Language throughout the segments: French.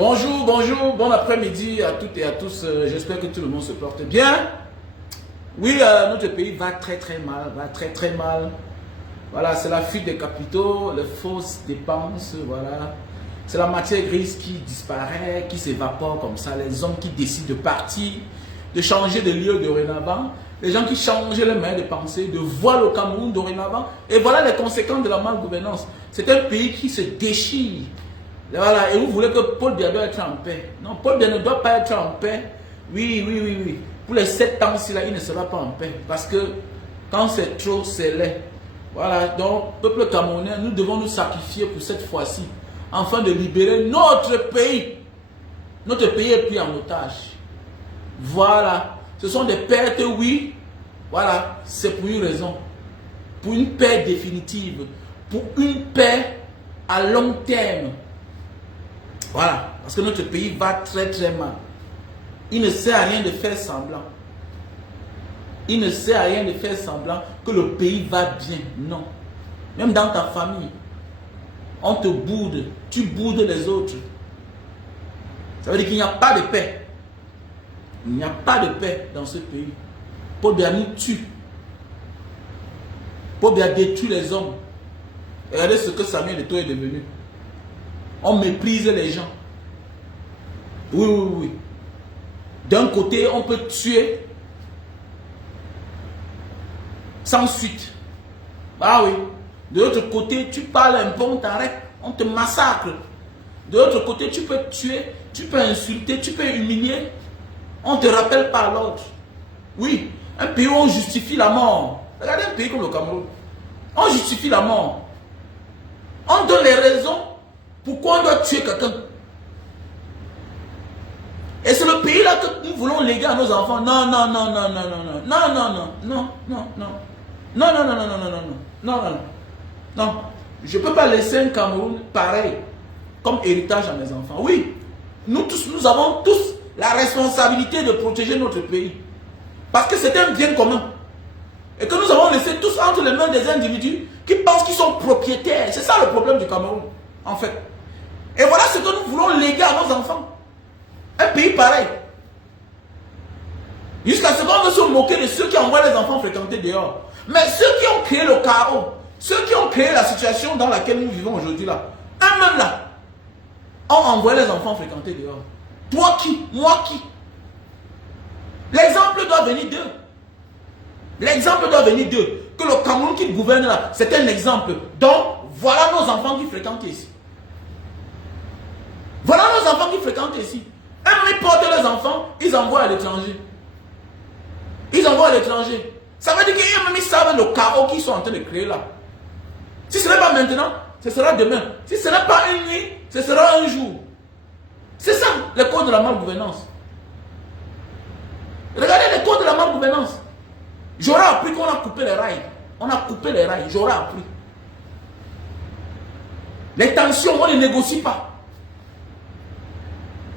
Bonjour, bonjour, bon après-midi à toutes et à tous. J'espère que tout le monde se porte bien. Oui, notre pays va très très mal. Voilà, c'est la fuite des capitaux, les fausses dépenses, voilà. C'est la matière grise qui disparaît, qui s'évapore comme ça. Les hommes qui décident de partir, de changer de lieu dorénavant. Les gens qui changent les manières de penser, de voir le Cameroun dorénavant. Et voilà les conséquences de la malgouvernance. C'est un pays qui se déchire. Voilà, et vous voulez que Paul Biya doit être en paix. Non, Paul Biya ne doit pas être en paix. Oui. Pour les 7 ans-ci, là, il ne sera pas en paix. Parce que quand c'est trop, c'est laid. Voilà, donc, peuple camerounais, nous devons nous sacrifier pour cette fois-ci, afin de libérer notre pays. Notre pays est pris en otage. Voilà, ce sont des pertes, oui. Voilà, c'est pour une raison. Pour une paix définitive. Pour une paix à long terme. Voilà, parce que notre pays va très mal. Il ne sert à rien de faire semblant. Il ne sert à rien de faire semblant que le pays va bien. Non. Même dans ta famille, on te boude. Tu boudes les autres. Ça veut dire qu'il n'y a pas de paix. Il n'y a pas de paix dans ce pays. Paul Biya nous tue. Paul Biya détruit les hommes. Regardez ce que Samuel Eto'o est devenu. On méprise les gens. Oui. D'un côté, on peut tuer sans suite. Ah oui. De l'autre côté, tu parles un peu, on t'arrête, on te massacre. De l'autre côté, tu peux tuer, tu peux insulter, tu peux humilier. On te rappelle par l'ordre. Oui, un pays où on justifie la mort. Regardez un pays comme le Cameroun. On justifie la mort. On donne les raisons pourquoi on doit tuer quelqu'un. Et c'est le pays là que nous voulons léguer à nos enfants. Non. Je ne peux pas laisser un Cameroun pareil comme héritage à mes enfants. Oui, nous avons tous la responsabilité de protéger notre pays. Parce que c'est un bien commun. Et que nous avons laissé tous entre les mains des individus qui pensent qu'ils sont propriétaires. C'est ça le problème du Cameroun, en fait. Et voilà ce que nous voulons léguer à nos enfants. Un pays pareil. Jusqu'à ce qu'on veut se moquer de ceux qui envoient les enfants fréquenter dehors. Mais ceux qui ont créé le chaos, ceux qui ont créé la situation dans laquelle nous vivons aujourd'hui là, eux-mêmes là, ont envoyé les enfants fréquenter dehors. Toi qui? Moi qui? L'exemple doit venir d'eux. L'exemple doit venir d'eux. Que le Cameroun qui gouverne là, c'est un exemple. Donc, voilà nos enfants qui fréquentent ici. Voilà nos enfants qui fréquentent ici. Eux, ils portent les enfants, ils envoient à l'étranger. Ils envoient à l'étranger. Ça veut dire qu'eux-mêmes, ils savent le chaos qu'ils sont en train de créer là. Si ce n'est pas maintenant, ce sera demain. Si ce n'est pas une nuit, ce sera un jour. C'est ça, les codes de la malgouvernance. Regardez les codes de la malgouvernance. J'aurais appris qu'on a coupé les rails. On a coupé les rails, j'aurais appris. Les tensions, on ne les négocie pas.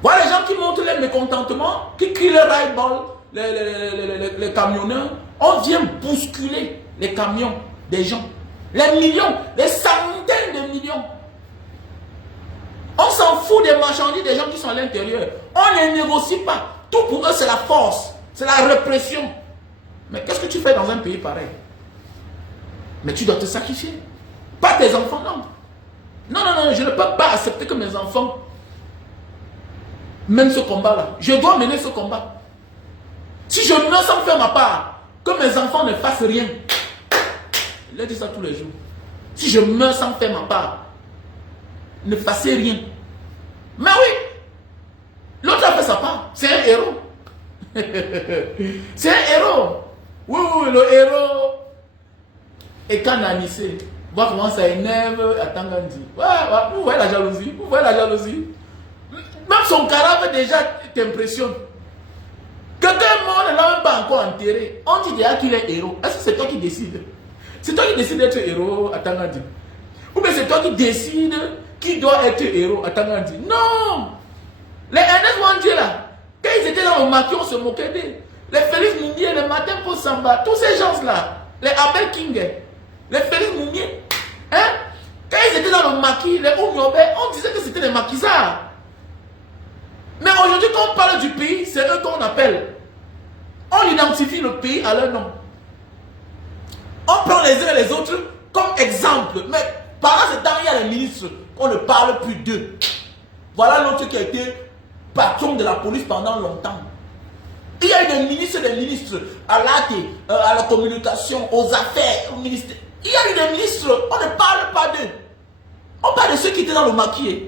Voilà les gens qui montrent les mécontentements, qui crient les rails-balles, les camionneurs. On vient bousculer les camions des gens. Les millions, les centaines de millions. On s'en fout des marchandises des gens qui sont à l'intérieur. On ne négocie pas. Tout pour eux, c'est la force, c'est la répression. Mais qu'est-ce que tu fais dans un pays pareil? Mais tu dois te sacrifier. Pas tes enfants, non. Non, je ne peux pas accepter que mes enfants mènent ce combat-là. Je dois mener ce combat. Si je meurs sans faire ma part, que mes enfants ne fassent rien. Je leur dis ça tous les jours. Si je meurs sans faire ma part, ne fassez rien. Mais oui, l'autre a fait sa part. C'est un héros. C'est un héros. Oui, le héros est canalisé. Voir comment ça énerve à Tangandi. Vous voyez la jalousie. Vous voyez la jalousie. Même son caractère déjà t'impressionne. Quelqu'un mort ne l'a même pas encore enterré. On dit déjà qu'il est héros. Est-ce que c'est toi qui décides? C'est toi qui décides d'être héros à Tangandi? Ou bien c'est toi qui décides qui doit être héros à Tangandi? Non! Les Ernest Ouandjé là, quand ils étaient dans le maquis, on se moquait d'eux. Les Félix Mounier, les Martin Paul Samba, tous ces gens-là, les Abel King, les Félix Mounier, hein? Quand ils étaient dans le maquis, les Oumiobe, on disait que c'était les maquisards. leaders du pays, c'est eux qu'on appelle. On identifie le pays à leur nom. On prend les uns et les autres comme exemple. Mais pendant ce temps, il y a les ministres. On ne parle plus d'eux. Voilà l'autre qui a été patron de la police pendant longtemps. Il y a eu des ministres à à la communication, aux affaires, au ministère. Il y a eu des ministres, on ne parle pas d'eux. On parle de ceux qui étaient dans le maquis.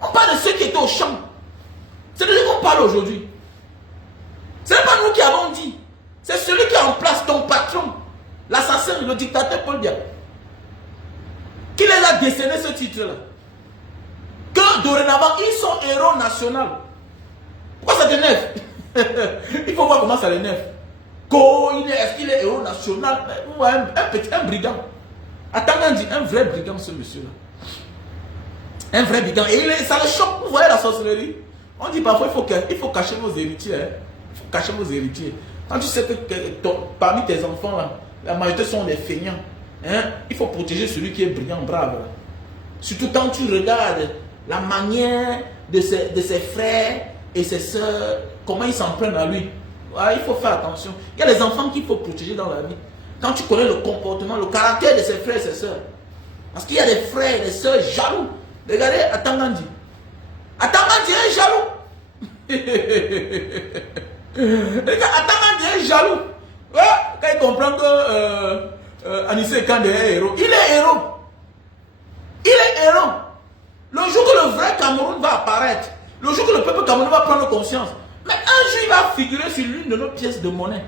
On parle de ceux qui étaient au champ. C'est de lui qu'on parle aujourd'hui. Ce n'est pas nous qui avons dit. C'est celui qui est en place, ton patron, l'assassin, le dictateur Paul Biya, qui les a décerné ce titre-là. Que dorénavant, ils sont héros nationaux. Pourquoi ça t'énerve? Il faut voir comment ça l'énerve. Est-ce qu'il est héros national? Un brigand. Attends, on dit un vrai brigand, ce monsieur-là. Un vrai brigand. Et ça le choque. Vous voyez la sorcellerie? On dit parfois il faut cacher vos héritiers. Hein. Il faut cacher vos héritiers. Quand tu sais que parmi tes enfants, là, la majorité sont des feignants. Hein? Il faut protéger celui qui est brillant, brave. Là. Surtout quand tu regardes la manière de ses frères et ses soeurs, comment ils s'en prennent à lui. Ouais, il faut faire attention. Il y a des enfants qu'il faut protéger dans la vie. Quand tu connais le comportement, le caractère de ses frères et ses soeurs. Parce qu'il y a des frères et des soeurs jaloux. Regardez Atangandi. Atangandi est jaloux. Atangandi est jaloux. Ouais, quand il comprend que Anissé Kande est héros. Il est héros. Il est héros. Le jour que le vrai Cameroun va apparaître, le jour que le peuple camerounais va prendre conscience, mais un jour il va figurer sur l'une de nos pièces de monnaie.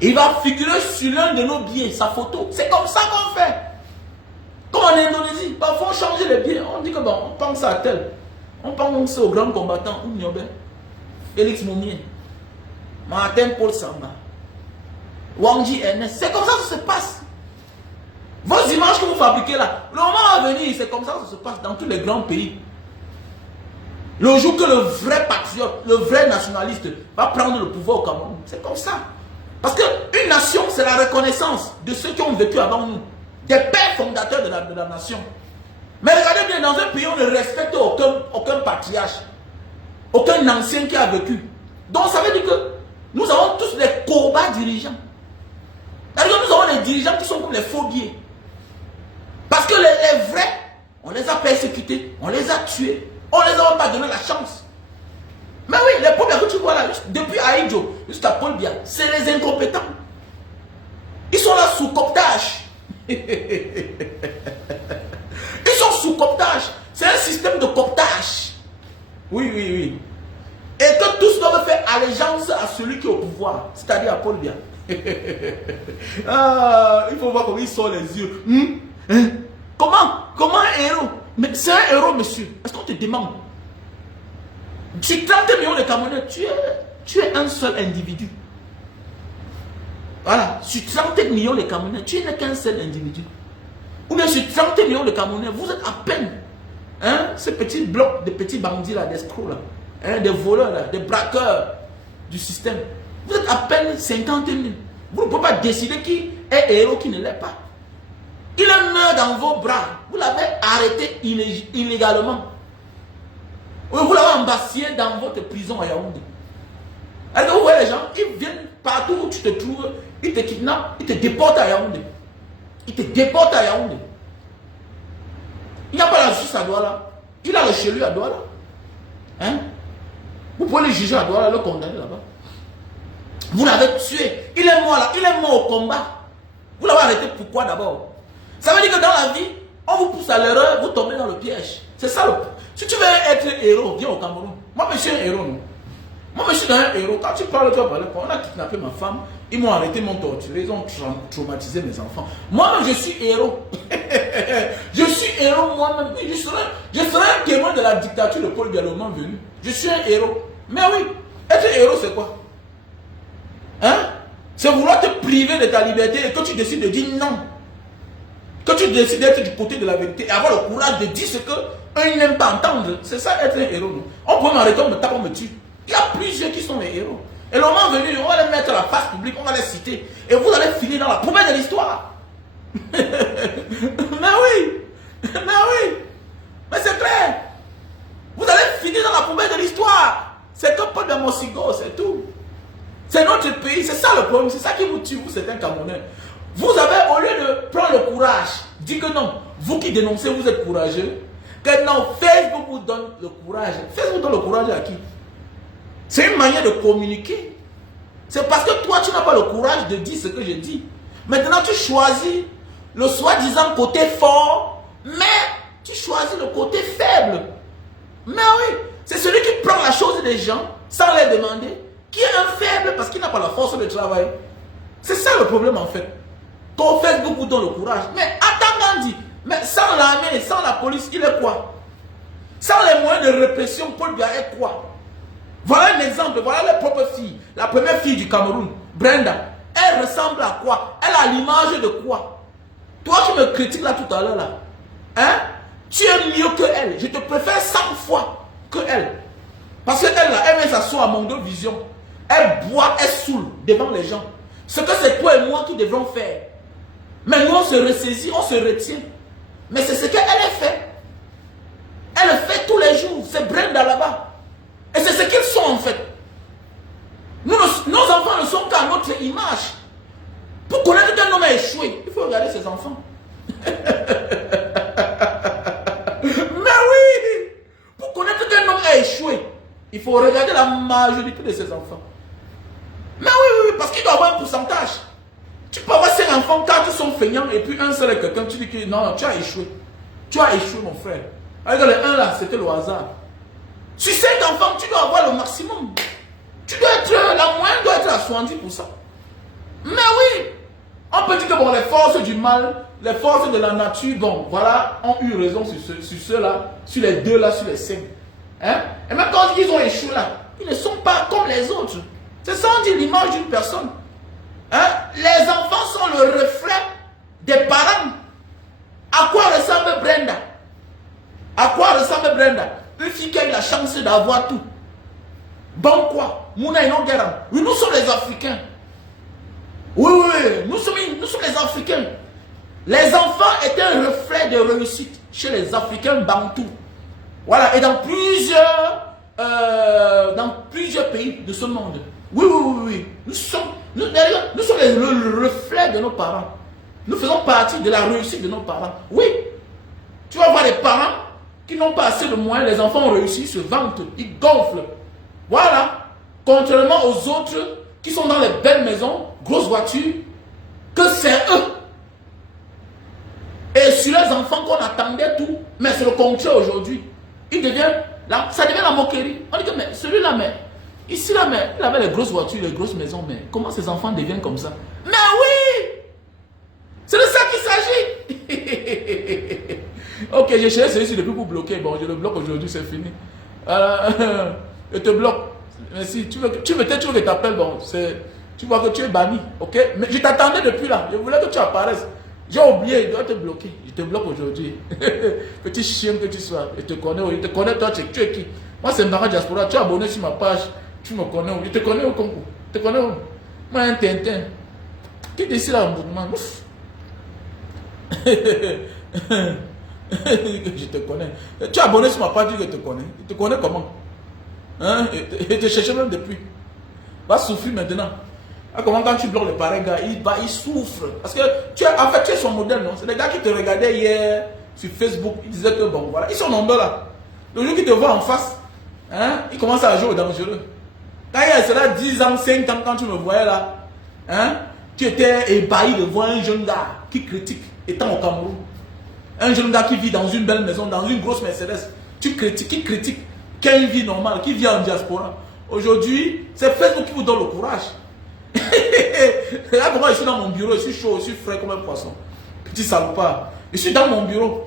Il va figurer sur l'un de nos billets, sa photo. C'est comme ça qu'on fait. Comme en Indonésie, parfois on change les billets. On dit que bon, on pense à tel. On pense au grand combattant, Félix Moumier, Martin Paul Samba, Wangji Ernest. C'est comme ça que ça se passe. Vos images que vous fabriquez là, le moment à venir, c'est comme ça que ça se passe dans tous les grands pays. Le jour que le vrai patriote, le vrai nationaliste va prendre le pouvoir au Cameroun, c'est comme ça. Parce qu'une nation, c'est la reconnaissance de ceux qui ont vécu avant nous, des pères fondateurs de la nation. Mais regardez bien, dans un pays, on ne respecte aucun patriarche, aucun ancien qui a vécu. Donc ça veut dire que nous avons tous des combats dirigeants. C'est-à-dire que nous avons des dirigeants qui sont comme les phobies. Parce que les vrais, on les a persécutés, on les a tués, on ne les a pas donné la chance. Mais oui, les premiers que tu vois là, depuis Aïdjo jusqu'à Paul Biya, c'est les incompétents. Ils sont là sous cooptage. Ils sont sous cooptage. C'est un système de cooptage. Oui, oui, oui. Et que tous doivent faire allégeance à celui qui est au pouvoir, c'est-à-dire à Paul Biya. Ah, il faut voir comment ils sont les yeux. Comment un héros? Mais c'est un héros, monsieur. Est-ce qu'on te demande? Sur 30 millions de Camerounais, tu es un seul individu. Voilà. Sur 30 millions de Camerounais, tu n'es qu'un seul individu. Ou bien sur 30 millions de Camerounais, vous êtes à peine ce petit bloc de petits bandits là, d'escrocs là, des voleurs là, des braqueurs du système. Vous êtes à peine 50 000. Vous ne pouvez pas décider qui est héros, qui ne l'est pas. Il est mort dans vos bras. Vous l'avez arrêté illégalement. Vous l'avez embassé dans votre prison à Yaoundé. Alors vous voyez les gens, ils viennent partout où tu te trouves, ils te kidnappent, ils te déportent à Yaoundé. Ils te déportent à Yaoundé. Il n'y a pas la justice à Douala. Il a le chez lui à Douala. Hein? Vous pouvez le juger à Douala, le condamner là-bas. Vous l'avez tué. Il est mort là. Il est mort au combat. Vous l'avez arrêté pourquoi d'abord? Ça veut dire que dans la vie, on vous pousse à l'erreur, vous tombez dans le piège. C'est ça le... Si tu veux être héros, viens au Cameroun. Moi, je suis un héros, non? Moi, je suis un héros. Quand tu parles, on a kidnappé ma femme, ils m'ont arrêté, m'ont torturé, ils ont traumatisé mes enfants. Moi-même, je suis héros. Je suis héros moi-même. Je serai un témoin de la dictature de Paul Biya le moment venu. Je suis un héros. Mais oui, être héros, c'est quoi? Hein? C'est vouloir te priver de ta liberté et que tu décides de dire non. Que tu décides d'être du côté de la vérité et avoir le courage de dire ce qu'eux n'aiment pas entendre. C'est ça être un héros. Non? On peut m'arrêter, on me tape, on me tue. Il y a plusieurs qui sont les héros. Et le moment venu, on va les mettre à la face publique, on va les citer. Et vous allez finir dans la poubelle de l'histoire. Mais oui. Mais oui. Mais c'est clair. Vous allez finir dans la poubelle de l'histoire. C'est comme pas de Mossigo, c'est tout. C'est notre pays, c'est ça le problème, c'est ça qui vous tue, vous, c'est un Camerounais. Vous avez, au lieu de prendre le courage, dit que non, vous qui dénoncez, vous êtes courageux, que non, Facebook vous donne le courage. Facebook donne le courage à qui? C'est une manière de communiquer. C'est parce que toi, tu n'as pas le courage de dire ce que je dis. Maintenant, tu choisis le soi-disant côté fort, mais tu choisis le côté faible. Mais oui, c'est celui qui prend la chose des gens sans les demander, qui est un faible parce qu'il n'a pas la force de travail. C'est ça le problème en fait. Ton Facebook vous donne le courage. Mais attends, Gandhi, mais sans l'armée, sans la police, il est quoi? Sans les moyens de répression, Paul Biya est quoi? Voilà un exemple, voilà la propre fille, la première fille du Cameroun, Brenda. Elle ressemble à quoi? Elle a l'image de quoi? Toi qui me critiques là tout à l'heure là, hein? Tu es mieux que elle. Je te préfère 100 fois que elle. Parce qu'elle là, elle vient s'asseoir à Mondo Vision. Elle boit, elle saoule devant les gens. Ce que c'est toi et moi qui devrons faire. Mais nous on se ressaisit, on se retient. Mais c'est ce qu'elle fait. Elle le fait tous les jours. C'est Brenda là-bas. Et c'est ce qu'ils sont en fait. Nos enfants ne sont qu'à notre image. Pour connaître qu'un homme a échoué, il faut regarder ses enfants. Mais oui! Pour connaître qu'un homme a échoué, il faut regarder la majorité de ses enfants. Mais oui, parce qu'il doit avoir un pourcentage. Tu peux avoir 5 enfants, 4 sont feignants et puis un seul est quelqu'un, tu dis que non, tu as échoué. Tu as échoué, mon frère. Avec le 1 là, c'était le hasard. Sur 5 enfants, tu dois avoir le maximum. Tu dois être, la moyenne doit être à 70%. Mais oui, on peut dire que bon, les forces du mal, les forces de la nature, bon, voilà, ont eu raison sur ceux-là, sur les 2 là, sur les 5. Hein? Et même quand ils ont échoué là, ils ne sont pas comme les autres. C'est ça, on dit l'image d'une personne. Hein? Les enfants sont le reflet des parents. À quoi ressemble Brenda? À quoi ressemble Brenda? Une fille qui a eu la chance d'avoir tout. Bon quoi? Mouna et Nogera. Oui, nous sommes les Africains. Oui, nous sommes les Africains. Les enfants étaient un reflet de réussite chez les Africains bantous. Voilà, et dans plusieurs pays de ce monde. Oui. Nous sommes le reflet de nos parents. Nous faisons partie de la réussite de nos parents. Oui. Tu vas voir les parents qui n'ont pas assez de moyens, les enfants ont réussi, ils se vantent, ils gonflent. Voilà. Contrairement aux autres qui sont dans les belles maisons, grosses voitures, que c'est eux. Et sur les enfants qu'on attendait tout, mais c'est le contraire aujourd'hui. Ça devient la moquerie. On dit que mais celui-là, mais ici là, mais il avait les grosses voitures, les grosses maisons, mais comment ces enfants deviennent comme ça? Mais oui! C'est de ça qu'il s'agit. Ok, j'ai cherché celui-ci depuis pour bloquer. Bon, je le bloque aujourd'hui, c'est fini. Je te bloque. Merci. Tu veux que je t'appelle, bon, tu vois que tu es banni, ok? Mais je t'attendais depuis là. Je voulais que tu apparaisses. J'ai oublié, je dois te bloquer. Je te bloque aujourd'hui. Petit chien que tu sois. Je te connais, je te connais toi, tu es qui? Moi, c'est Mbara Diaspora. Tu es abonné sur ma page. Tu me connais. Je te connais au Congo. Je te connais où? Moi, un Tintin. Qui est ici là, en mouvement? Ouf. Je te connais. Tu es abonné sur ma page, je te connais. Je te connais comment? Hein? Et te cherche même depuis. Va souffrir maintenant. Comment quand tu bloques le pareil gars, il souffre. Parce que tu es son modèle, non? C'est des gars qui te regardaient hier sur Facebook. Ils disaient que bon, voilà. Ils sont nombreux là. Le jour qu'ils te voient en face, hein, ils commencent à jouer au dangereux. Quand il y a cela 10 ans, 5 ans, quand tu me voyais là, hein, tu étais ébahi de voir un jeune gars qui critique étant au Cameroun. Un jeune gars qui vit dans une belle maison, dans une grosse Mercedes. Tu critiques, qui critique, qui a une vie normale, qui vit en diaspora. Aujourd'hui, c'est Facebook qui vous donne le courage. Regarde comment je suis dans mon bureau, je suis chaud, je suis frais comme un poisson. Petit salopard. Je suis dans mon bureau.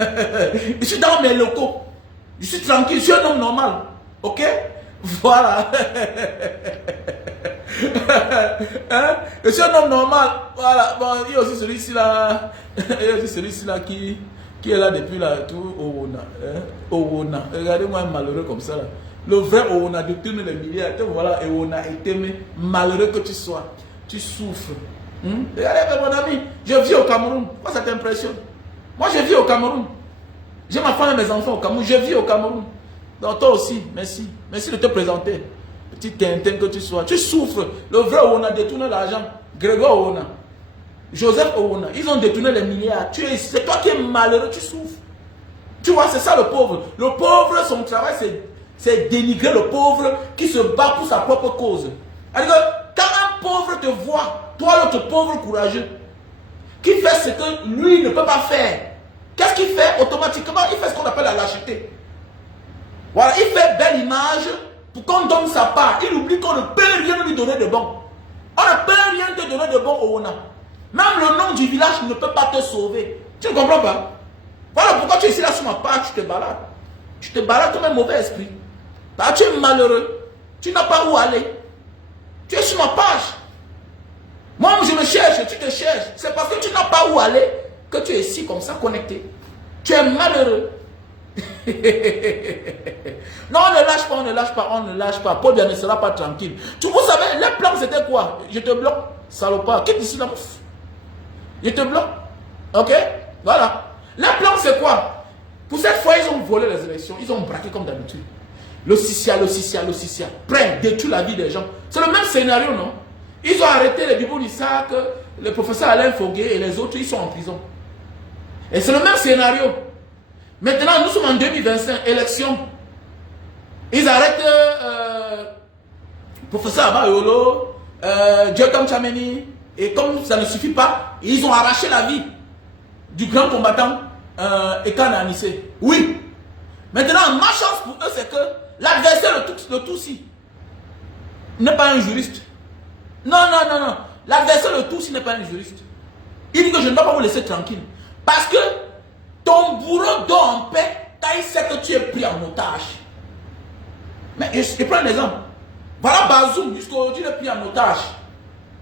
Je suis dans mes locaux. Je suis tranquille, je suis un homme normal. Ok? Voilà. Hein? Je suis un homme normal. Voilà. Bon, il y a aussi celui-ci là. Il y a aussi celui-ci là qui est là depuis là. Tout Owona. Hein? Owona. Regardez-moi un malheureux comme ça là. Le vrai Owona de tous les milliards. Voilà, Owona est aimé. Malheureux que tu sois. Tu souffres. Regardez, mon ami. Je vis au Cameroun. Moi, ça t'impressionne. Moi, je vis au Cameroun. J'ai ma femme et mes enfants au Cameroun. Je vis au Cameroun. Donc toi aussi, merci. Merci de te présenter. Petit Tintin que tu sois. Tu souffres. Le vrai Owona détourné l'argent. Grégoire Owona. Joseph Owona. Ils ont détourné les milliards. C'est toi qui es malheureux, tu souffres. Tu vois, c'est ça le pauvre. Le pauvre, son travail, c'est dénigrer le pauvre qui se bat pour sa propre cause. Alors, quand un pauvre te voit, toi l'autre pauvre courageux, qui fait ce que lui ne peut pas faire, qu'est-ce qu'il fait automatiquement? Il fait ce qu'on appelle la lâcheté. Voilà, il fait belle image pour qu'on donne sa part. Il oublie qu'on ne peut rien lui donner de bon. On ne peut rien te donner de bon au Owona. Même le nom du village ne peut pas te sauver. Tu ne comprends pas? Voilà pourquoi tu es ici là sur ma page, tu te balades. Tu te balades comme un mauvais esprit. Là, tu es malheureux. Tu n'as pas où aller. Tu es sur ma page. Moi, je me cherche, tu te cherches. C'est parce que tu n'as pas où aller que tu es ici comme ça connecté. Tu es malheureux. Non, on ne lâche pas, on ne lâche pas, on ne lâche pas. Paul ne sera pas tranquille. Vous savez, les plans c'était quoi? Je te bloque, salopard. Quitte ici là. Je te bloque. Ok? Voilà. Les plans c'est quoi? Pour cette fois, ils ont volé les élections. Ils ont braqué comme d'habitude. Le Sissia. Prennent, détruisent la vie des gens. C'est le même scénario, non? Ils ont arrêté les Bibou Nissak, le professeur Alain Foguet et les autres, ils sont en prison. Et c'est le même scénario. Maintenant, nous sommes en 2025, élection. Ils arrêtent professeur Abayolo, Djekom Chameni, et comme ça ne suffit pas, ils ont arraché la vie du grand combattant Ekan Anissé. Oui. Maintenant, ma chance pour eux, c'est que l'adversaire, le Tutsi, n'est pas un juriste. Non. L'adversaire, le Tutsi, n'est pas un juriste. Il dit que je ne dois pas vous laisser tranquille. Parce que ton bourreau dort en paix quand il sait que tu es pris en otage. Mais je prends un exemple. Voilà Bazoum, jusqu'à aujourd'hui, il est pris en otage.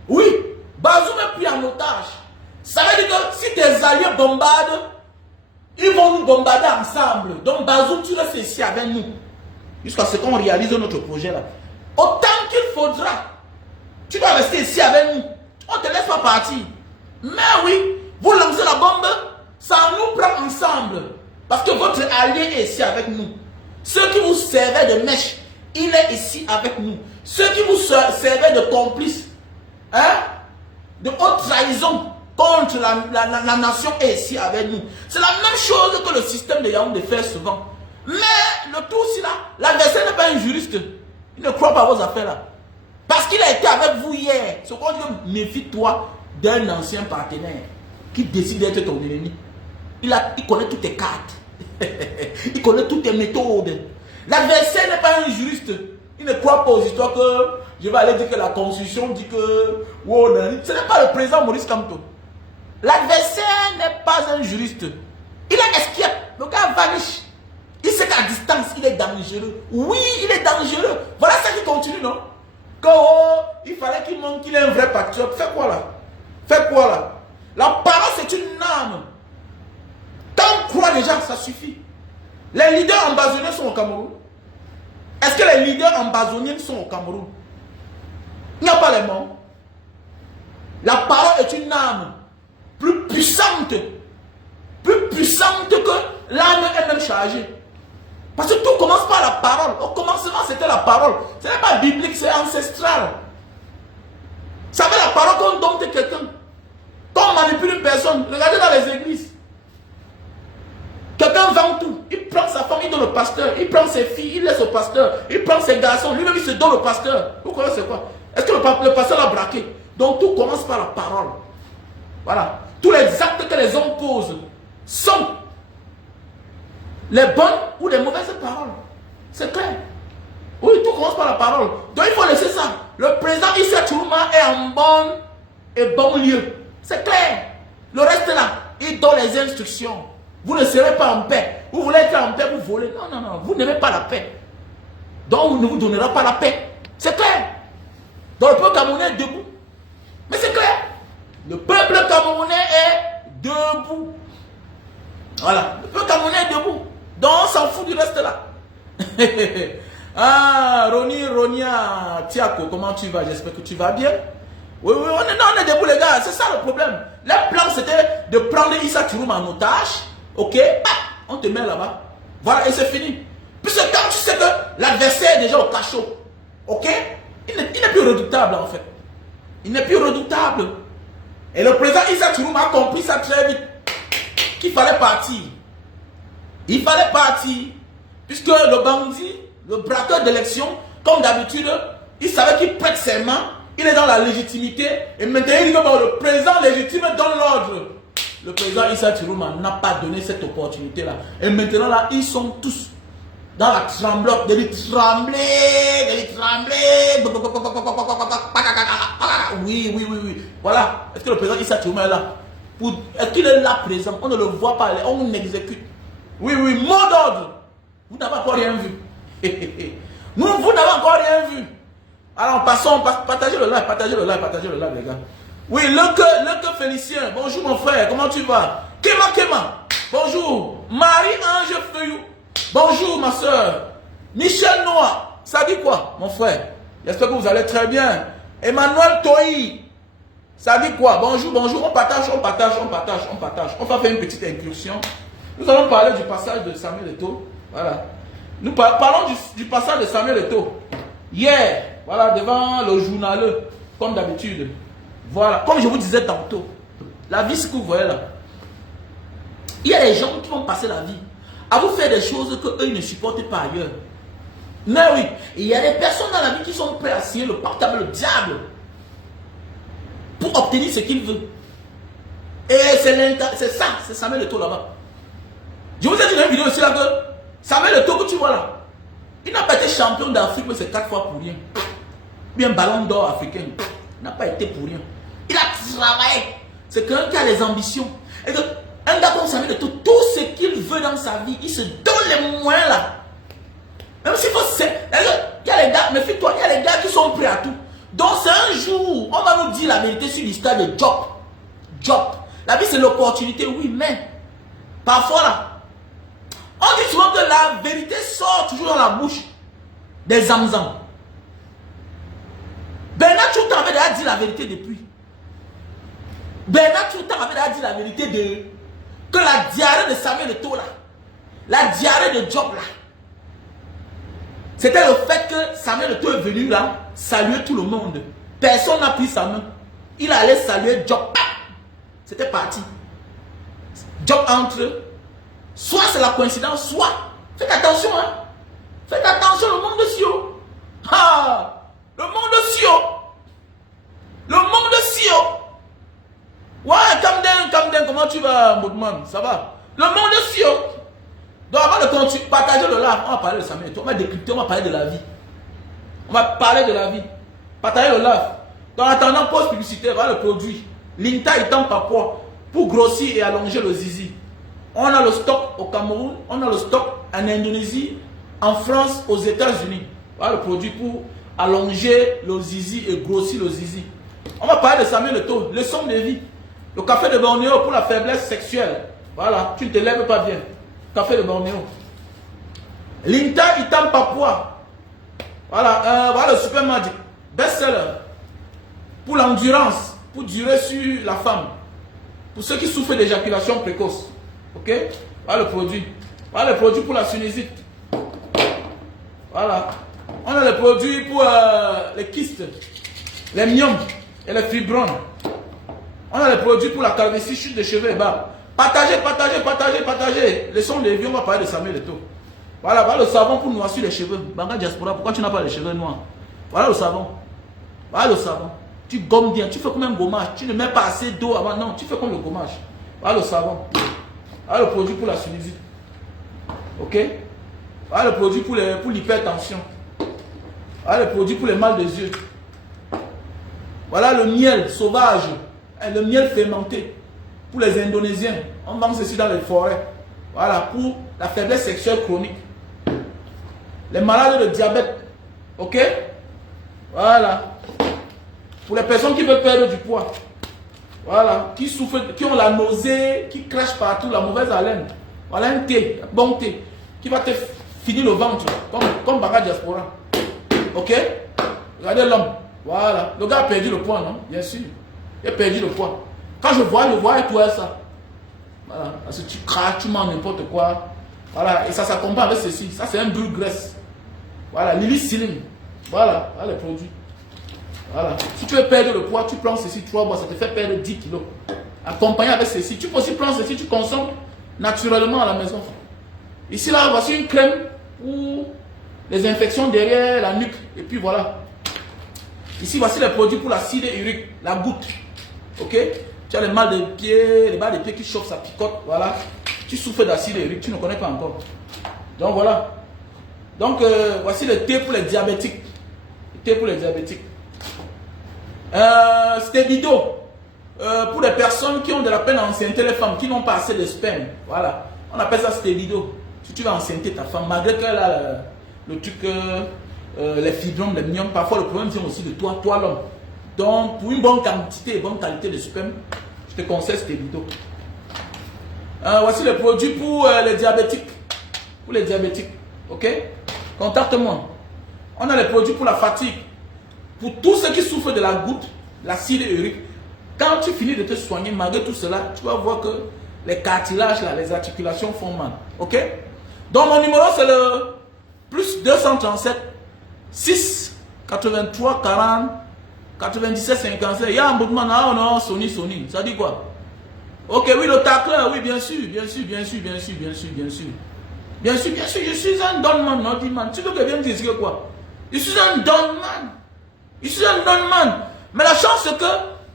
Oui, Bazoum est pris en otage. Ça veut dire que si tes alliés bombardent, ils vont nous bombarder ensemble. Donc Bazoum, tu restes ici avec nous. Jusqu'à ce qu'on réalise notre projet là. Autant qu'il faudra. Tu dois rester ici avec nous. On ne te laisse pas partir. Mais oui, vous lancez la bombe, ça nous prend ensemble. Parce que votre allié est ici avec nous. Ceux qui vous servaient de mèche, il est ici avec nous. Ceux qui vous servaient de complices, de haute trahison contre la nation est ici avec nous. C'est la même chose que le système de Yaoundé fait souvent. Mais le tout aussi là, l'adversaire n'est pas un juriste. Il ne croit pas à vos affaires là. Parce qu'il a été avec vous hier. Ce qu'on dit, méfie-toi d'un ancien partenaire qui décide d'être ton ennemi. Il connaît toutes tes cartes. Il connaît toutes tes méthodes. L'adversaire n'est pas un juriste. Il ne croit pas aux histoires que je vais aller dire que la constitution dit que... Oh, ce n'est pas le président Maurice Kamto. L'adversaire n'est pas un juriste. Il est esquive. Le gars vanish. Il sait qu'à distance, il est dangereux. Oui, il est dangereux. Voilà ça qui continue, non? Que il fallait qu'il montre qu'il est un vrai patriote. Fais quoi là? Fais quoi là? La parole, c'est une âme. Tant qu'on croit déjà, ça suffit. Les leaders ambazoniens sont au Cameroun. Est-ce que les leaders ambazoniens sont au Cameroun? Il n'y a pas les mots. La parole est une âme plus puissante que l'âme elle-même chargée. Parce que tout commence par la parole. Au commencement, c'était la parole. Ce n'est pas biblique, c'est ancestral. Ça fait la parole qu'on dompte quelqu'un. Qu'on manipule une personne. Regardez dans les églises. Quelqu'un vend tout. Il prend sa femme, il donne au pasteur. Il prend ses filles, il laisse au pasteur. Il prend ses garçons, lui-même il se donne au pasteur. Vous connaissez quoi? Est-ce que le pasteur l'a braqué? Donc tout commence par la parole. Voilà. Tous les actes que les hommes posent sont les bonnes ou les mauvaises paroles. C'est clair. Oui, tout commence par la parole. Donc il faut laisser ça. Le président Issa Chourouma est en bon lieu. C'est clair. Le reste là, il donne les instructions. Vous ne serez pas en paix. Vous voulez être en paix, vous volez. Non. Vous n'aimez pas la paix. Donc on ne vous donnera pas la paix. C'est clair. Donc le peuple camerounais est debout. Mais c'est clair. Le peuple camerounais est debout. Voilà. Le peuple camerounais est debout. Donc on s'en fout du reste là. Ah, Ronia, Tiako, comment tu vas? J'espère que tu vas bien. Oui, on est debout les gars. C'est ça le problème. Le plan c'était de prendre Issa Chourouma en otage. Ok, on te met là-bas. Voilà, et c'est fini. Puisque quand tu sais l'adversaire est déjà au cachot. Ok? Il n'est plus redoutable en fait. Il n'est plus redoutable. Et le président Issa Tourouma a compris ça très vite. Qu'il fallait partir. Il fallait partir. Puisque le bandit, le braqueur d'élection, comme d'habitude, il savait qu'il prête ses mains. Il est dans la légitimité. Et maintenant, il dit que bon, le président légitime donne l'ordre. Le président Issa Tourouma n'a pas donné cette opportunité-là. Et maintenant, là, ils sont tous dans la tremblote, de lui trembler, Oui. Voilà. Est-ce que le président Issa Tourouma est là? Est-ce qu'il est là présent? On ne le voit pas, on exécute. Oui, mot d'ordre. Vous n'avez encore rien vu. Vous n'avez encore rien vu. Alors, passons, partagez le live, les gars. Oui, le Félicien. Bonjour, mon frère. Comment tu vas? Kema. Bonjour. Marie-Ange Feuillou. Bonjour, ma soeur. Michel Noah. Ça dit quoi, mon frère? J'espère que vous allez très bien. Emmanuel Toyi. Ça dit quoi? Bonjour. On partage. On va faire une petite incursion. Nous allons parler du passage de Samuel Eto'o. Voilà. Nous parlons du passage de Samuel Eto'o. Hier, voilà, devant le journaleux, comme d'habitude. Voilà. Comme je vous disais tantôt, la vie, ce que vous voyez là. Il y a des gens qui vont passer la vie à vous faire des choses que eux ne supportent pas ailleurs. Mais oui, il y a des personnes dans la vie qui sont prêtes à signer le pacte avec le diable pour obtenir ce qu'ils veulent. Et c'est ça, c'est Samuel Eto'o là-bas. Je vous ai dit dans une vidéo aussi là que Samuel Eto'o que tu vois là, il n'a pas été champion d'Afrique, mais c'est 4 fois pour rien. Bien ballon d'or africain, il n'a pas été pour rien. Il a travaillé. C'est quelqu'un qui a les ambitions. Et que un gars comme Samuel Eto'o, tout ce qu'il veut dans sa vie, il se donne les moyens là. Même s'il faut, il y a les gars, méfie-toi, il y a les gars qui sont prêts à tout. Donc c'est un jour, on va nous dire la vérité sur l'histoire de Job. La vie c'est l'opportunité, oui, mais parfois là, on dit souvent que la vérité sort toujours dans la bouche des zamzam. Bernard Choutan avait déjà dit la vérité depuis. Bernard Choutan avait déjà dit la vérité que la diarrhée de Samuel Eto'o là, la diarrhée de Job là, c'était le fait que Samuel Eto'o est venu là, saluer tout le monde. Personne n'a pris sa main. Il allait saluer Job. C'était parti. Job entre. Soit c'est la coïncidence, soit. Faites attention, hein. Faites attention, le monde de Sio. Ah, le monde de Sio. Le monde de Sio. Ouais, Camden, comment tu vas, Moudman? Ça va? Le monde de Sio. Donc avant de continuer, partager le live, on va parler de Samuel Eto'o, on va décrypter, on va parler de la vie. On va parler de la vie. Partager le live. Donc en attendant, pause publicitaire, voilà le produit. Linta Itam Papua pour grossir et allonger le zizi. On a le stock au Cameroun, on a le stock en Indonésie, en France, aux États-Unis. Voilà le produit pour allonger le zizi et grossir le zizi. On va parler de Samuel Eto'o, leçon de vie. Le café de Bornéo pour la faiblesse sexuelle. Voilà, tu ne te lèves pas bien. Café de Bornéo. Linta Itam Papua. Voilà, voilà le super magic. Best-seller. Pour l'endurance, pour durer sur la femme. Pour ceux qui souffrent d'éjaculation précoce. Ok? Voilà le produit. Voilà le produit pour la sinusite. Voilà. On a le produit pour les kystes, les myomes et les fibromes. On a le produit pour la calvitie, chute de cheveux et barbe. Partagez. Leçon de vie, on va parler de Samuel Eto'o. Voilà, voilà le savon pour noircir les cheveux. Banga Diaspora, pourquoi tu n'as pas les cheveux noirs? Voilà le savon. Voilà le savon. Tu gommes bien, tu fais comme un gommage. Tu ne mets pas assez d'eau avant. Non, tu fais comme le gommage. Voilà le savon. Voilà le produit pour la sinusite. Ok? Voilà le produit pour l'hypertension. Voilà le produit pour les mal des yeux. Voilà le miel sauvage. Le miel fermenté. Pour les Indonésiens. On vend ceci dans les forêts. Voilà, pour la faiblesse sexuelle chronique. Les malades de diabète. Ok? Voilà. Pour les personnes qui veulent perdre du poids. Voilà. Qui souffrent, qui ont la nausée, qui crachent partout, la mauvaise haleine. Voilà un thé, un bon thé. Qui va te finir le ventre. Comme Banga Diaspora. Ok? Regardez l'homme. Voilà. Le gars a perdu le poids, non? Bien sûr. Il a perdu le poids. Quand je vois et toi ça. Voilà. Parce que tu craches, tu manges n'importe quoi. Voilà. Et ça s'accompagne avec ceci. Ça, c'est un brûle-graisse. Voilà, Lily Slim. Voilà, voilà les produits. Voilà. Si tu veux perdre le poids, tu prends ceci 3 mois, ça te fait perdre 10 kilos. Accompagné avec ceci. Tu peux aussi prendre ceci, tu consommes naturellement à la maison. Ici, là, voici une crème pour les infections derrière la nuque. Et puis voilà. Ici, voici les produits pour l'acide urique, la goutte. Ok? Tu as le mal de pied, les bas de pied qui chauffent, ça picote. Voilà. Tu souffres d'acide urique, tu ne connais pas encore. Donc voilà. Donc voici le thé pour les diabétiques. Le thé pour les diabétiques. Stébido. Pour les personnes qui ont de la peine à enceinte, les femmes qui n'ont pas assez de sperme. Voilà. On appelle ça stébido. Si tu vas enceinte ta femme, malgré qu'elle a le truc, les fibromes, les myomes, parfois le problème vient aussi de toi l'homme. Donc, pour une bonne quantité et bonne qualité de sperme, je te conseille stébido. Voici le produit pour les diabétiques. Pour les diabétiques. Ok? Contacte-moi. On a les produits pour la fatigue. Pour tous ceux qui souffrent de la goutte, l'acide urique. Quand tu finis de te soigner, malgré tout cela, tu vas voir que les cartilages, là, les articulations font mal. Ok? Donc mon numéro c'est le plus 237 6 83 40 97 57. Il y a un mouvement là, non, Sony. Ça dit quoi? Ok, oui, le tacleur, oui, bien sûr, je suis un donman, non, man. Tu veux que bien dire quoi? Je suis un donman. Mais la chance c'est que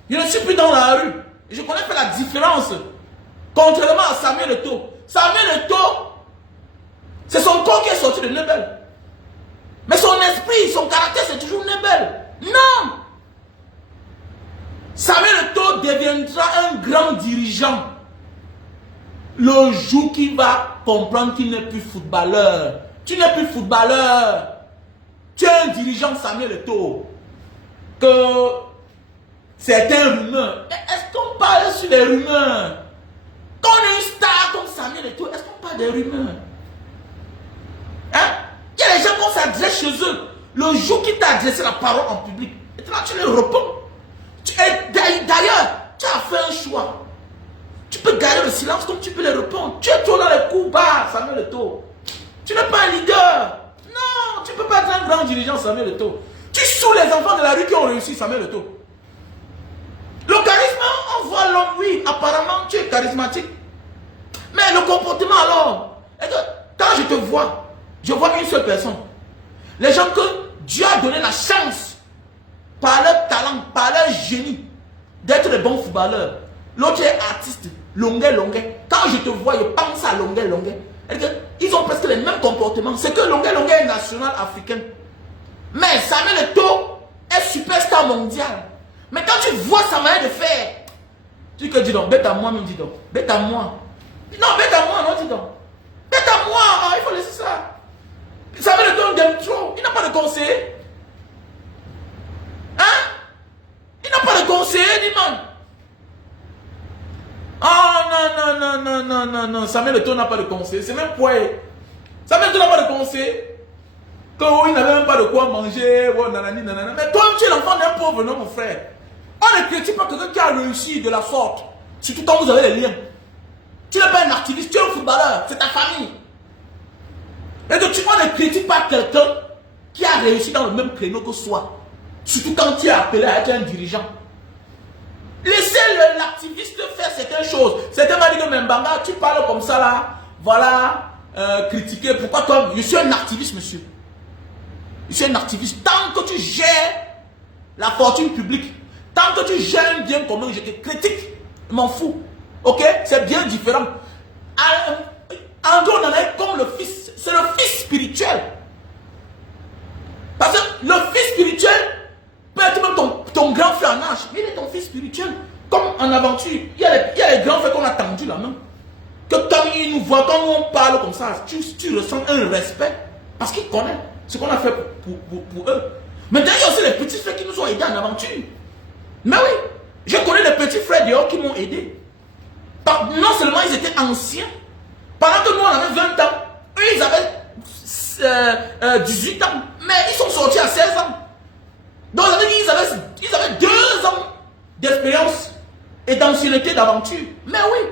je ne suis plus dans la rue. Et je connais pas la différence. Contrairement à Samuel Eto'o. Samuel Eto'o, c'est son corps qui est sorti de Nebel. Mais son esprit, son caractère, c'est toujours Nebel. Non! Samuel Eto'o deviendra un grand dirigeant le jour qu'il va comprendre qu'il n'est plus footballeur. Tu n'es plus footballeur. Tu es un dirigeant, Samuel Eto'o. Que certains rumeurs. Est-ce qu'on parle sur les rumeurs? Quand on est une star comme Samuel Eto'o, est-ce qu'on parle des rumeurs? Hein? Il y a des gens qui s'adressent chez eux. Le jour qui t'a adressé la parole en public, et là tu les réponds. D'ailleurs, tu as fait un choix. Tu peux garder le silence comme tu peux les répondre. Tu es trop dans les coups bas, Samuel Eto'o. Tu n'es pas un leader. Non, tu ne peux pas être un grand dirigeant, Samuel Eto'o. Tu saoules les enfants de la rue qui ont réussi, Samuel Eto'o. Le charisme, on voit l'homme, oui, apparemment tu es charismatique. Mais le comportement alors, et que, quand je te vois, je vois une seule personne. Les gens que Dieu a donné la chance, par leur talent, par leur génie, d'être des bons footballeurs. L'autre est artiste, Longuet. Quand je te vois, je pense à Longuet. Ils ont presque les mêmes comportements. C'est que Longuet est national africain. Mais Samuel Eto'o est superstar mondial. Mais quand tu vois sa manière de faire, tu te dis donc, bête à moi, même dis donc. Bête à moi. Non, bête à moi, non, dis donc. Bête à moi, il faut laisser ça. Samuel Eto'o gagne trop. Il n'a pas de conseiller. Hein? Il n'a pas de conseiller, dis-moi. Oh non. Samuel Eto'o n'a pas de conseiller. C'est même poids. Samuel Eto'o n'a pas de conseiller. Quand il n'avait même pas de quoi manger. Oh, nanani. Mais toi, tu es l'enfant d'un pauvre, non, mon frère. On ne critique pas quelqu'un qui a réussi de la sorte. Surtout quand vous avez les liens. Tu n'es pas un activiste, tu es un footballeur. C'est ta famille. Et donc, on ne critique pas quelqu'un qui a réussi dans le même créneau que soi. Surtout quand tu es appelé à être un dirigeant. Laissez l'activiste faire certaines choses. Certains m'ont dit que Mbanga, tu parles comme ça là. Voilà, critiquer. Pourquoi toi? Je suis un activiste, monsieur. Je suis un activiste. Tant que tu gères la fortune publique, tant que tu gères un bien commun, je te critique. Je m'en fous. Ok? C'est bien différent. André Onana est comme le fils. C'est le fils spirituel. Parce que le fils spirituel peut être même ton grand frère en âge. Mais il est ton fils spirituel. Comme en aventure, il y a les grands frères qu'on a tendus la main. Que quand ils nous voient, quand on parle comme ça, tu ressens un respect. Parce qu'ils connaissent ce qu'on a fait pour eux. Mais d'ailleurs, c'est les petits frères qui nous ont aidés en aventure. Mais oui, je connais les petits frères dehors qui m'ont aidé. Non seulement ils étaient anciens, pendant que nous on avait 20 ans, eux ils avaient 18 ans, mais ils sont sortis à 16 ans. Donc ils avaient 2 ans d'expérience et d'ancienneté d'aventure. Mais oui,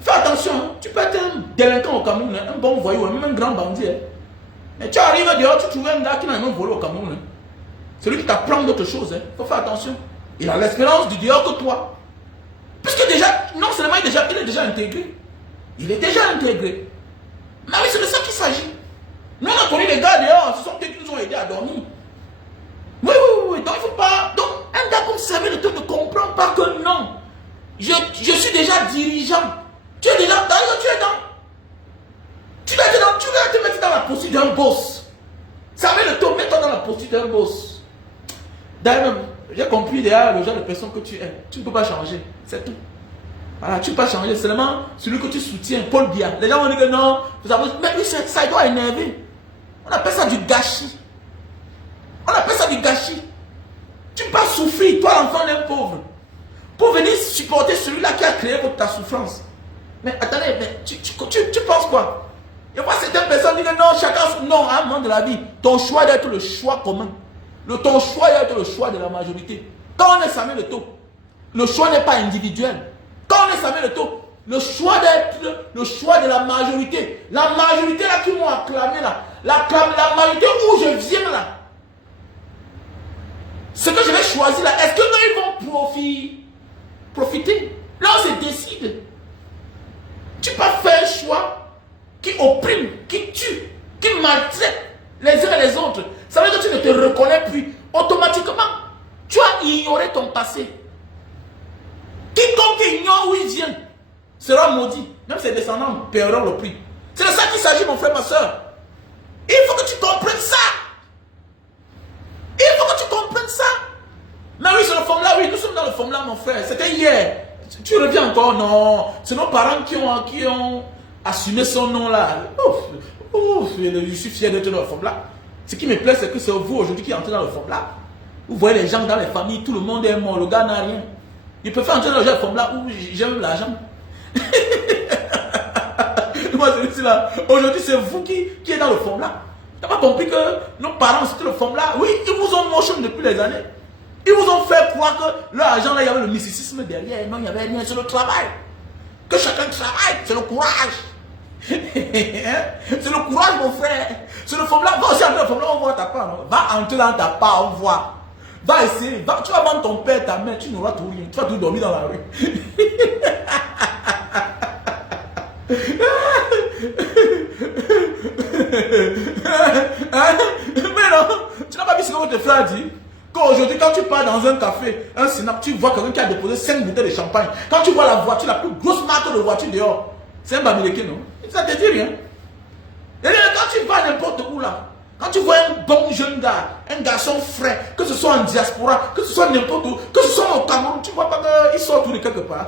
fais attention, tu peux être un délinquant au Cameroun, un bon voyou, même un grand bandit. Mais tu arrives que dehors, tu trouves un gars qui n'a même volé au Cameroun. Hein. Celui qui t'apprend d'autres choses. Il faut faire attention. Il a l'expérience du dehors que toi. Puisque déjà, non seulement il est déjà intégré. Il est déjà intégré. Mais oui, c'est de ça qu'il s'agit. Nous, on a connu les gars dehors. Ce sont eux qui nous ont aidés à dormir. Oui. Donc, il ne faut pas... Donc, un gars comme Samuel Eto'o ne comprend pas que non. Je suis déjà dirigeant. Tu es déjà... D'ailleurs, tu es dans... Tu vas te mettre dans la posture d'un boss. Samuel Eto'o, mets-toi dans la posture d'un boss. D'ailleurs, j'ai compris derrière le genre de personne que tu es. Tu ne peux pas changer. C'est tout. Voilà, tu ne peux pas changer. Seulement celui que tu soutiens, Paul Biya. Les gens vont dire que non. Mais oui, ça doit énerver. On appelle ça du gâchis. On appelle ça du gâchis. Tu ne peux pas souffrir, toi l'enfant d'un pauvre, pour venir supporter celui-là qui a créé ta souffrance. Mais attendez, mais tu penses quoi? Il y a certaines personnes qui disent que non, chacun, non, à un moment de la vie, ton choix doit être le choix commun. Ton choix doit être le choix de la majorité. Quand on est Samuel Eto'o, le choix n'est pas individuel. Quand on est Samuel Eto'o, le choix doit être le choix de la majorité. La majorité là qui m'ont acclamé là, la majorité où je viens là, ce que je vais choisir là, est-ce que ils vont profiter? Là on se décide. Tu peux pas faire un choix qui opprime, qui tue, qui maltraite les uns et les autres. Ça veut dire que tu ne te reconnais plus. Automatiquement, tu as ignoré ton passé. Quiconque ignore où il vient sera maudit. Même ses descendants paieront le prix. C'est de ça qu'il s'agit, mon frère, ma soeur. Il faut que tu comprennes ça. Il faut que tu comprennes ça. Mais oui, c'est le formulaire, oui, nous sommes dans le formulaire, mon frère. C'était hier. Tu reviens encore, non. C'est nos parents qui ont assumé son nom là. Je suis fier d'être dans le formulaire. Ce qui me plaît, c'est que c'est vous aujourd'hui qui entrez dans le formulaire. Vous voyez les gens dans les familles, tout le monde est mort, le gars n'a rien. Il peut faire entrer dans le formulaire où j'aime l'argent. Moi, celui-ci là. Aujourd'hui, c'est vous qui êtes dans le formulaire. Tu n'as pas compris que nos parents, c'était le formulaire. Oui, ils vous ont moché depuis les années. Ils vous ont fait croire que leur argent là, il y avait le mysticisme derrière. Non, il n'y avait rien, c'est le travail. Que chacun travaille, c'est le courage. C'est le courage, mon frère. C'est le formulaire. Va aussi entrer dans le formulaire, on voit ta part. Non? Va entrer dans ta part, on voit. Va essayer. Tu vas vendre ton père, ta mère, tu n'auras tout rien. Tu vas tout dormir dans la rue. Mais non, tu n'as pas vu ce que votre frère a dit? Qu'aujourd'hui, quand tu pars dans un café, un Snap, tu vois quelqu'un qui a déposé 5 bouteilles de champagne. Quand tu vois la voiture, la plus grosse marque de voiture dehors, c'est un Bamileke, non? Ça te dit rien. Et quand tu vas n'importe où là, quand tu vois un bon jeune gars, un garçon frais, que ce soit en diaspora, que ce soit n'importe où, que ce soit au Cameroun, tu vois pas qu'il sort tout de quelque part.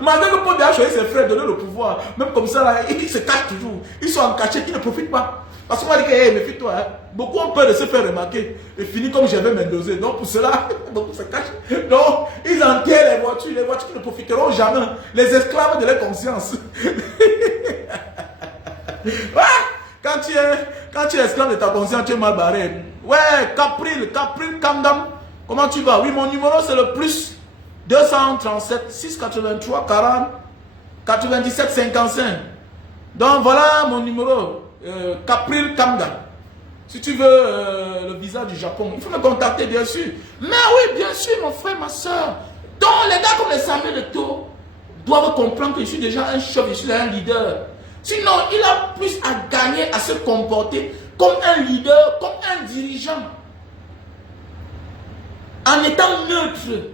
Malgré que Paul a choisi ses frères, donner le pouvoir, même comme ça, là, ils se cachent toujours. Ils sont en cachette, ils ne profitent pas. Parce qu'on m'a dit que, hey, méfie-toi, hein. Beaucoup ont peur de se faire remarquer. Et finit comme j'avais Mendoza. Donc pour cela, beaucoup se cachent. Donc, ils enterrent les voitures qui ne profiteront jamais. Les esclaves de leur conscience. Ouais, quand tu es esclave de ta conscience, tu es mal barré. Ouais, Capril, Kandam. Comment tu vas? Oui, mon numéro c'est le plus 237 683 40 97 55. Donc voilà mon numéro. Capril Kamga. Si tu veux le visa du Japon, il faut me contacter bien sûr. Mais oui, bien sûr, mon frère, ma soeur. Donc les gars comme les Samuel Eto'o doivent comprendre que je suis déjà un chef, je suis un leader. Sinon, il a plus à gagner à se comporter comme un leader, comme un dirigeant. En étant neutre.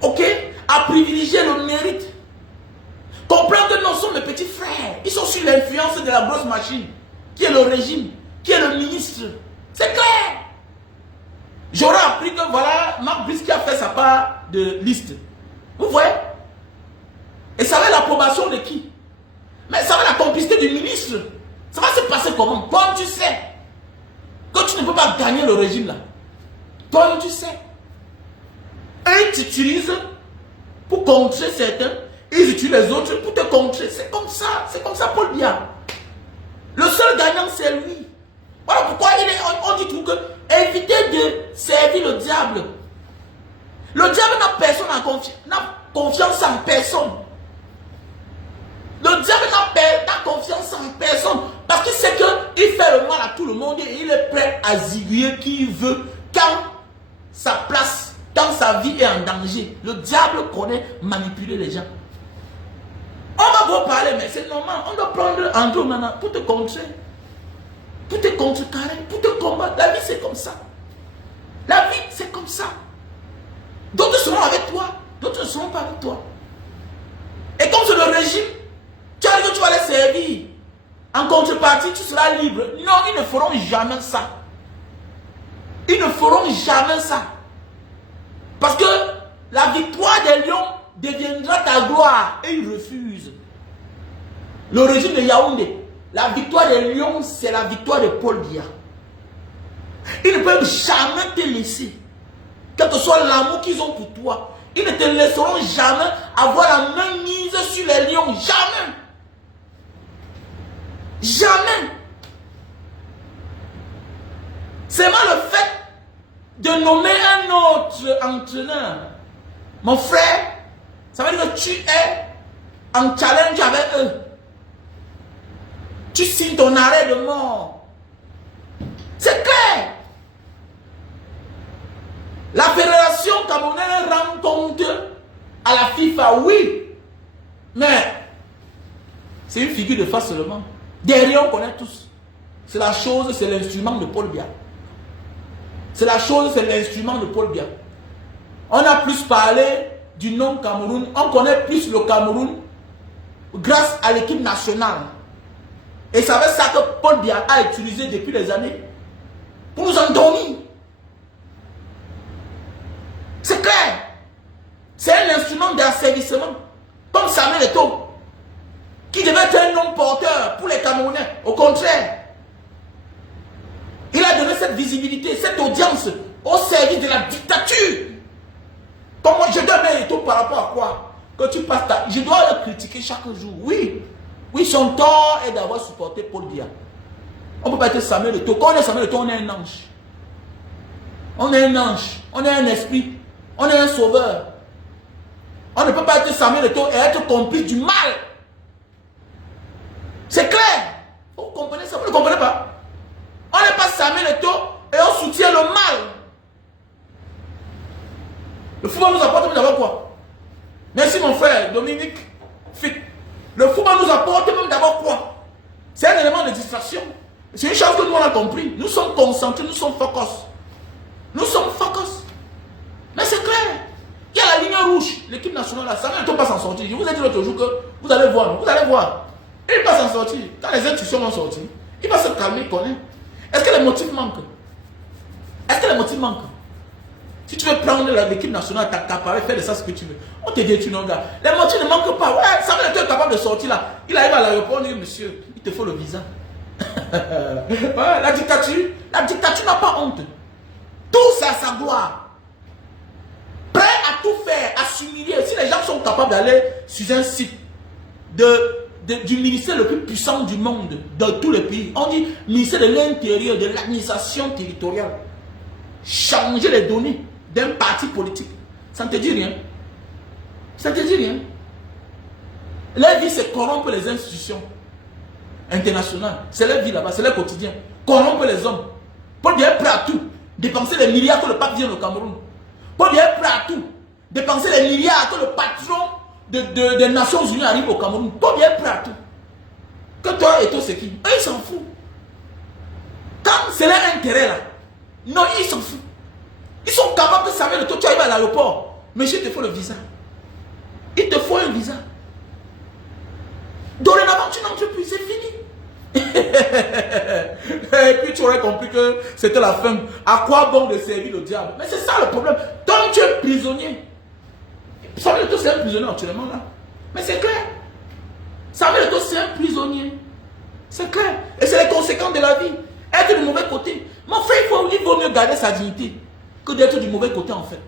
Ok? À privilégier le mérite. Comprendre que nous sommes mes petits frères. Ils sont sous l'influence de la grosse machine. Qui est le régime. Qui est le ministre. C'est clair. J'aurais appris que voilà, Marc Brice qui a fait sa part de liste. Vous voyez? Et ça va l'approbation de qui? Mais ça va la complicité du ministre. Ça va se passer comment? Toi, tu sais que tu ne peux pas gagner le régime là. Toi, tu sais. Et ils t'utilisent pour contrer certains. Ils utilisent les autres pour te contrer. C'est comme ça, Paul Biya. Le seul gagnant, c'est lui. Voilà pourquoi on dit tout que évitez de servir le diable. Le diable n'a confiance en personne. Le diable n'a pour personne. Parce qu'il sait qu'il fait le mal à tout le monde et il est prêt à ziguer qui veut quand sa place, quand sa vie est en danger. Le diable connaît manipuler les gens. On va vous parler, mais c'est normal. On doit prendre Andrew Nana pour te contrer. Pour te contrecarrer, pour te combattre. La vie, c'est comme ça. La vie, c'est comme ça. D'autres seront avec toi, d'autres ne seront pas avec toi. Et comme c'est le régime, tu as dit que tu vas les servir. En contrepartie, tu seras libre. Non, ils ne feront jamais ça. Ils ne feront jamais ça. Parce que la victoire des lions deviendra ta gloire. Et ils refusent. Le régime de Yaoundé, la victoire des lions, c'est la victoire de Paul Biya. Ils ne peuvent jamais te laisser. Quel que soit l'amour qu'ils ont pour toi, ils ne te laisseront jamais avoir la main mise sur les lions. Jamais. Jamais. C'est moi le fait de nommer un autre entraîneur. Mon frère, ça veut dire que tu es en challenge avec eux. Tu signes ton arrêt de mort. C'est clair. La fédération camerounaise rend compte à la FIFA, oui. Mais c'est une figure de face seulement. Derrière, on connaît tous. C'est la chose, c'est l'instrument de Paul Biya. C'est la chose, c'est l'instrument de Paul Biya. On a plus parlé du nom Cameroun. On connaît plus le Cameroun grâce à l'équipe nationale. Et c'est avec ça que Paul Biya a utilisé depuis des années pour nous endormir. C'est clair. C'est un instrument d'asservissement. Comme Samuel Eto'o, qui devait être un homme porteur pour les Camerounais. Au contraire, il a donné cette visibilité, cette audience au service de la dictature. Comme moi, je dois mettre Eto'o par rapport à quoi? Que tu passes ta... Je dois le critiquer chaque jour. Oui. Oui, son tort est d'avoir supporté Paul Biya. On ne peut pas être Samuel Eto'o. Quand on est Samuel Eto'o, on est un ange. On est un ange. On est un esprit. On est un sauveur. On ne peut pas être Samuel Eto'o et être complice du mal. C'est clair. Vous comprenez ça? Vous ne comprenez pas? On n'est pas Samuel Eto'o et on soutient le mal. Le football nous apporte d'abord quoi? Merci mon frère Dominique Fit. Le football nous apporte même d'abord quoi? C'est un élément de distraction. C'est une chose que nous on a compris. Nous sommes concentrés, nous sommes focus. Nous sommes focus. Mais c'est clair. Il y a la ligne rouge. L'équipe nationale, là, ça ne peut pas s'en sortir. Je vous ai dit l'autre jour que vous allez voir. Non? Vous allez voir. Il va s'en sortir. Quand les institutions vont sortir, il va se calmer, il connaît. Est-ce que les motifs manquent? Est-ce que les motifs manquent? Si tu veux prendre l'équipe nationale, t'accaparer, faire de ça ce que tu veux. On te dit, tu n'en gars. Les motifs ne manquent pas. Ouais, ça veut dire que tu es capable de sortir là. Il arrive à l'aéroport, il dit, monsieur, il te faut le visa. Ouais, la dictature n'a pas honte. Tout ça, sa gloire. Prêt à tout faire, à s'humilier. Si les gens sont capables d'aller sur un site du ministère le plus puissant du monde, dans tous les pays, on dit ministère de l'Intérieur, de l'administration territoriale, changer les données d'un parti politique, ça ne te dit rien. Ça ne te dit rien. La vie, c'est corrompre les institutions internationales. C'est leur vie là-bas, c'est leur quotidien. Corrompre les hommes. Paul Biya est prêt à tout. Dépenser les milliards que le pape vienne au Cameroun. Paul Biya est prêt à tout. Dépenser les milliards que le patron des Nations Unies arrive au Cameroun. Paul Biya est prêt à tout. Que toi et toi, c'est qui? Eux, ils s'en foutent. Quand c'est leur intérêt là, non, ils s'en foutent. Ils sont capables de savoir de toi, tu arrives à l'aéroport. Monsieur, il te faut le visa. Il te faut un visa. Dorénavant, tu n'entres plus, c'est fini. Et puis tu aurais compris que c'était la fin. À quoi bon de servir le diable? Mais c'est ça le problème. Tant que tu es prisonnier. Samuel Eto'o c'est un prisonnier actuellement là. Mais c'est clair. Samuel Eto'o c'est un prisonnier. C'est clair. Et c'est les conséquences de la vie. Être du mauvais côté. Mon frère, il vaut mieux garder sa dignité que d'être du mauvais côté en fait.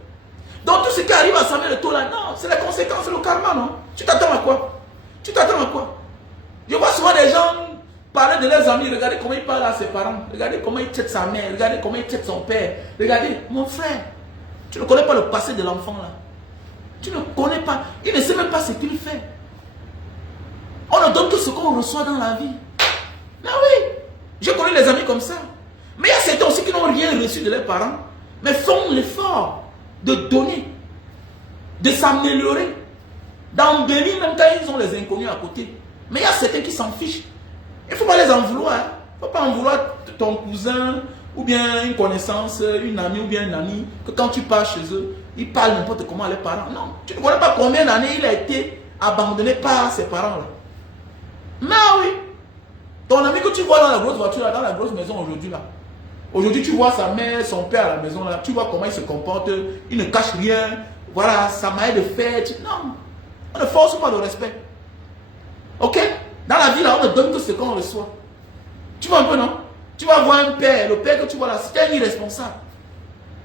Donc tout ce qui arrive à Samuel Eto'o là, non, c'est les conséquences, c'est le karma, non? Tu t'attends à quoi? Tu t'attends à quoi? Je vois souvent des gens parler de leurs amis, regardez comment ils parlent à ses parents, regardez comment ils traitent sa mère, regardez comment ils traitent son père, regardez, mon frère, tu ne connais pas le passé de l'enfant là. Tu ne connais pas, il ne sait même pas ce qu'il fait. On ne donne que ce qu'on reçoit dans la vie. J'ai connu les amis comme ça. Mais il y a certains aussi qui n'ont rien reçu de leurs parents, mais font l'effort de donner, de s'améliorer, d'embellir même quand ils ont les inconnus à côté. Mais il y a certains qui s'en fichent. Il ne faut pas les en vouloir. Il ne faut pas en vouloir ton cousin, ou bien une connaissance, une amie ou bien un ami, que quand tu pars chez eux, ils parlent n'importe comment à leurs parents. Non, tu ne connais pas combien d'années il a été abandonné par ses parents là. Mais oui, ton ami que tu vois dans la grosse voiture, là, dans la grosse maison aujourd'hui là. Aujourd'hui, tu vois sa mère, son père à la maison là, tu vois comment il se comporte, il ne cache rien. Voilà, sa manière de faire. Non, on ne force pas le respect. Ok? Dans la vie là, on ne donne que ce qu'on reçoit. Tu vois un peu, non? Tu vas voir un père, le père que tu vois là, c'est un irresponsable.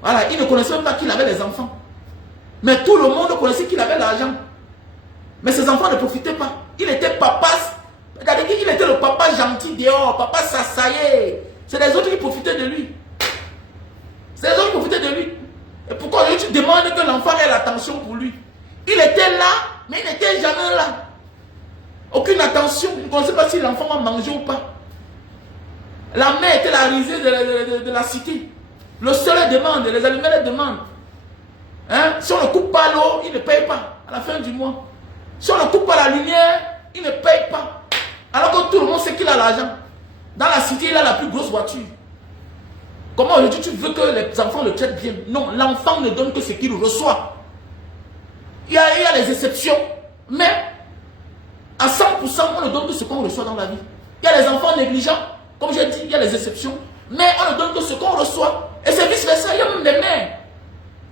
Voilà, il ne connaissait même pas qu'il avait des enfants. Mais tout le monde connaissait qu'il avait l'argent. Mais ses enfants ne profitaient pas. Il était papa. Regardez, il était le papa gentil dehors, papa s'assaillait. C'est les autres qui profitaient de lui. C'est les autres qui profitaient de lui. Et pourquoi tu demandes que l'enfant ait l'attention pour lui? Il était là, mais il n'était jamais là. Aucune attention. Il ne connaissait pas si l'enfant va manger ou pas. La mère était la risée de la cité. Le soleil demande, les animaux les demandent. Hein? Si on ne coupe pas l'eau, il ne paye pas à la fin du mois. Si on ne coupe pas la lumière, il ne paye pas. Alors que tout le monde sait qu'il a l'argent. Dans la cité, il a la plus grosse voiture. Comment aujourd'hui tu veux que les enfants le traitent bien? Non, l'enfant ne donne que ce qu'il reçoit. Il y a les exceptions. Mais à 100%, on ne donne que ce qu'on reçoit dans la vie. Il y a les enfants négligents. Comme j'ai dit, il y a les exceptions. Mais on ne donne que ce qu'on reçoit. Et c'est vice-versa. Il y a même des mères.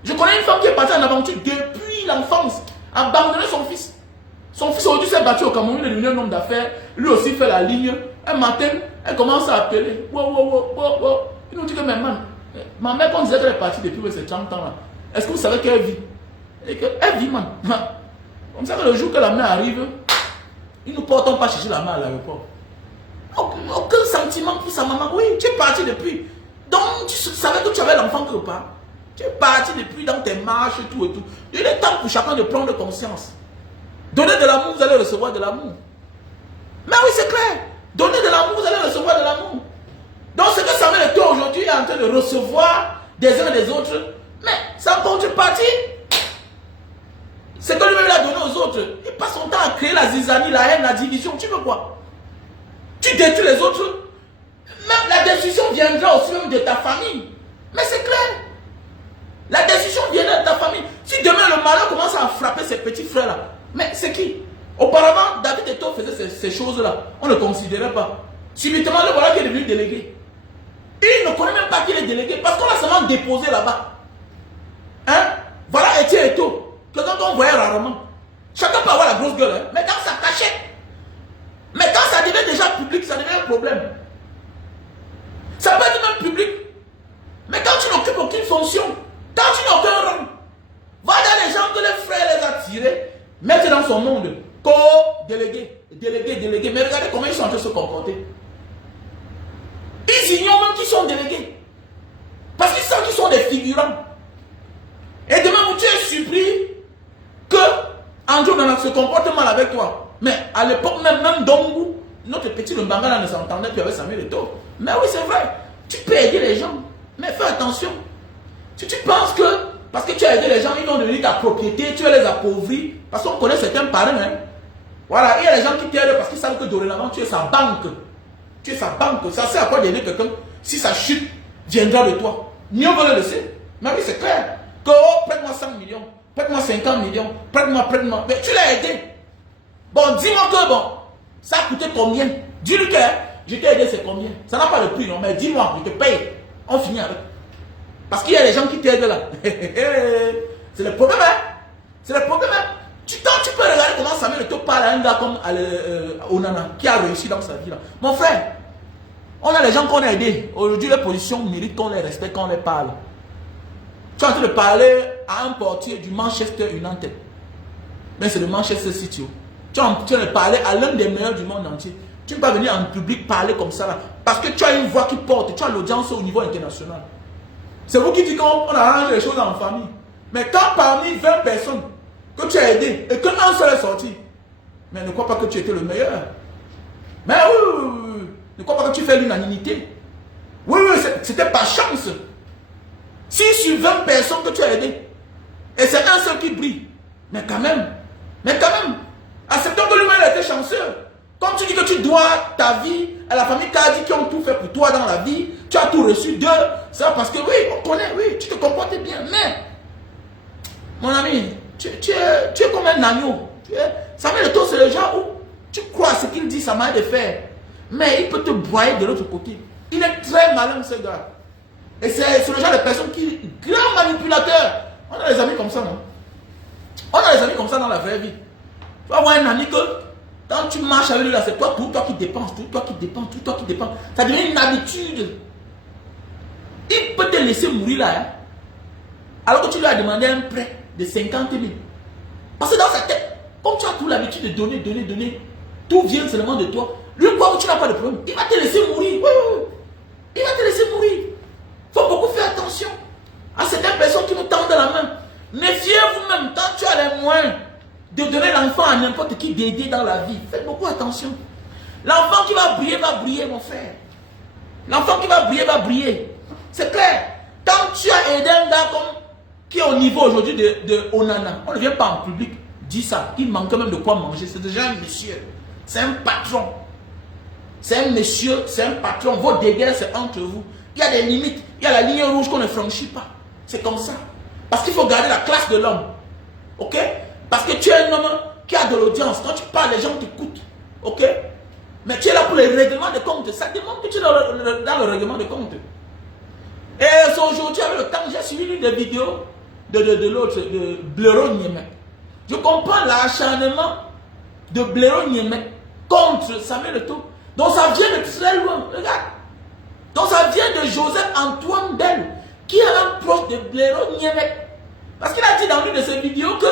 Je connais une femme qui est partie en aventure depuis l'enfance. Abandonner son fils. Son fils aujourd'hui s'est battu au Cameroun. Il est devenu un homme d'affaires. Lui aussi fait la ligne. Un matin, elle commence à appeler. Wow. Il nous dit que ma mère, quand on disait qu'elle est partie depuis ces 30 ans là, est-ce que vous savez qu'elle vit? Et qu'elle vit, man. Comme ça que le jour que la mère arrive, ils ne portent pas chercher la mère à l'aéroport. Aucun sentiment pour sa maman. Oui, tu es parti depuis. Donc, tu savais que tu avais l'enfant quelque part. Tu es parti depuis dans tes marches, tout et tout. Il est temps pour chacun de prendre conscience. Donnez de l'amour, vous allez recevoir de l'amour. Mais oui, c'est clair. Donnez de l'amour, vous allez recevoir de l'amour. Donc, ce que Samuel Eto'o aujourd'hui est en train de recevoir des uns et des autres, mais ça en contrepartie. C'est que lui-même l'a donné aux autres. Il passe son temps à créer la zizanie, la haine, la division. Tu veux quoi? Tu détruis les autres. Même la décision viendra aussi même de ta famille. Mais c'est clair. La décision viendra de ta famille. Si demain le malheur commence à frapper ses petits frères-là, mais c'est qui? Auparavant, David Eto'o faisait ces choses-là. On ne considérait pas. Subitement, le voilà qui est devenu délégué. Il ne connaît même pas qu'il est délégué parce qu'on l'a seulement déposé là-bas. Hein? Voilà Etienne Eto'o. Que quand on voyait rarement. Chacun peut avoir la grosse gueule, hein? Mais quand ça cachait. Mais quand ça devient déjà public, ça devient un problème. Ça peut être même public. Mais quand tu n'occupes aucune fonction, quand tu n'as aucun rang, va dans les gens que les frères les a tirés, mettre dans son monde, co-délégué, délégué. Mais regardez comment ils sont en train de se comporter. Ils ignorent même qu'ils sont délégués. Parce qu'ils savent qu'ils sont des figurants. Et demain, tu es surpris que Andrew Nana se comporte mal avec toi. Mais à l'époque, même Dongu, notre petit Lumbanga ne s'entendait plus avec Samuel Eto'o. Mais oui, c'est vrai. Tu peux aider les gens. Mais fais attention. Si tu penses que, parce que tu as aidé les gens, ils vont devenir ta propriété, tu vas les appauvrir. Parce qu'on connaît certains parrains. Hein. Voilà, il y a des gens qui t'aident parce qu'ils savent que dorénavant, tu es sa banque. Tu es sa banque. Ça sert à quoi d'aider quelqu'un si sa chute viendra de toi? Mieux vaut le laisser. Mais oui, c'est clair. Que, prête-moi 5 millions, prête-moi 50 millions, prête-moi. Mais tu l'as aidé. Bon, dis-moi que bon, ça a coûté combien? Dis-lui que je t'ai aidé, c'est combien? Ça n'a pas le prix, non, mais dis-moi, je te paye. On finit avec. Parce qu'il y a des gens qui t'aident là. C'est le problème, hein? C'est le problème, hein? Tu peux regarder comment Samuel Eto'o parle à un gars comme Onana, qui a réussi dans sa vie là. Mon frère, on a les gens qu'on a aidés. Aujourd'hui, les positions méritent qu'on les respecte, qu'on les parle. Tu es en train de parler à un portier du Manchester United. Mais c'est le Manchester City. Tu es en train de parler à l'un des meilleurs du monde entier. Tu ne peux pas venir en public parler comme ça là. Parce que tu as une voix qui porte. Tu as l'audience au niveau international. C'est vous qui dites qu'on arrange les choses en famille. Mais quand parmi 20 personnes que tu as aidé et qu'un seul est sorti, mais ne crois pas que tu étais le meilleur. Mais oui. Ne crois pas que tu fais l'unanimité. Oui, oui, c'était par chance. Si sur 20 personnes que tu as aidé, et c'est un seul qui brille, mais quand même, acceptons que lui-même a été chanceux. Comme tu dis que tu dois ta vie à la famille Kadi qui ont tout fait pour toi dans la vie, tu as tout reçu d'eux, c'est parce que oui, on connaît, oui, tu te comportes bien, mais, mon ami, tu es comme un agneau. Samuel Eto'o, c'est le genre où tu crois à ce qu'il dit, ça m'a de faire, mais il peut te broyer de l'autre côté. Il est très malin, ce gars. Et c'est le genre de personne qui est grand manipulateur. On a des amis comme ça, non? On a des amis comme ça dans la vraie vie. Tu vas avoir un ami que, quand tu marches avec lui, là, c'est toi qui dépenses, toi qui dépenses. Ça devient une habitude. Il peut te laisser mourir là, hein, alors que tu lui as demandé un prêt de 50 000. Parce que dans sa tête, comme tu as tout l'habitude de donner, tout vient seulement de toi. Lui, quoi, tu n'as pas de problème. Il va te laisser mourir. Oui. Il va te laisser mourir. Il faut beaucoup faire attention à certaines personnes qui nous tendent la main. Méfiez-vous même quand tu as les moyens de donner l'enfant à n'importe qui d'aider dans la vie. Faites beaucoup attention. L'enfant qui va briller, mon frère. L'enfant qui va briller. C'est clair. Quand tu as aidé un gars qui est au niveau aujourd'hui de Onana, on ne vient pas en public dire ça. Il manque même de quoi manger. C'est déjà un monsieur. C'est un patron. C'est un monsieur, c'est un patron. Vos dégâts, c'est entre vous. Il y a des limites. Il y a la ligne rouge qu'on ne franchit pas. C'est comme ça. Parce qu'il faut garder la classe de l'homme. Ok? Parce que tu es un homme qui a de l'audience. Quand tu parles, les gens t'écoutent. Ok? Mais tu es là pour les règlements de compte. Ça demande que tu es dans le règlement de compte. Et aujourd'hui, avec le temps, j'ai suivi des vidéos de l'autre, de Blaireau Niémé. Je comprends l'acharnement de Blaireau Niémé contre Samuel Eto'o. Donc ça vient de très loin. Regarde. Donc ça vient de Joseph-Antoine Bell, qui est un proche de Blaireau Niémé. Parce qu'il a dit dans une de ses vidéos que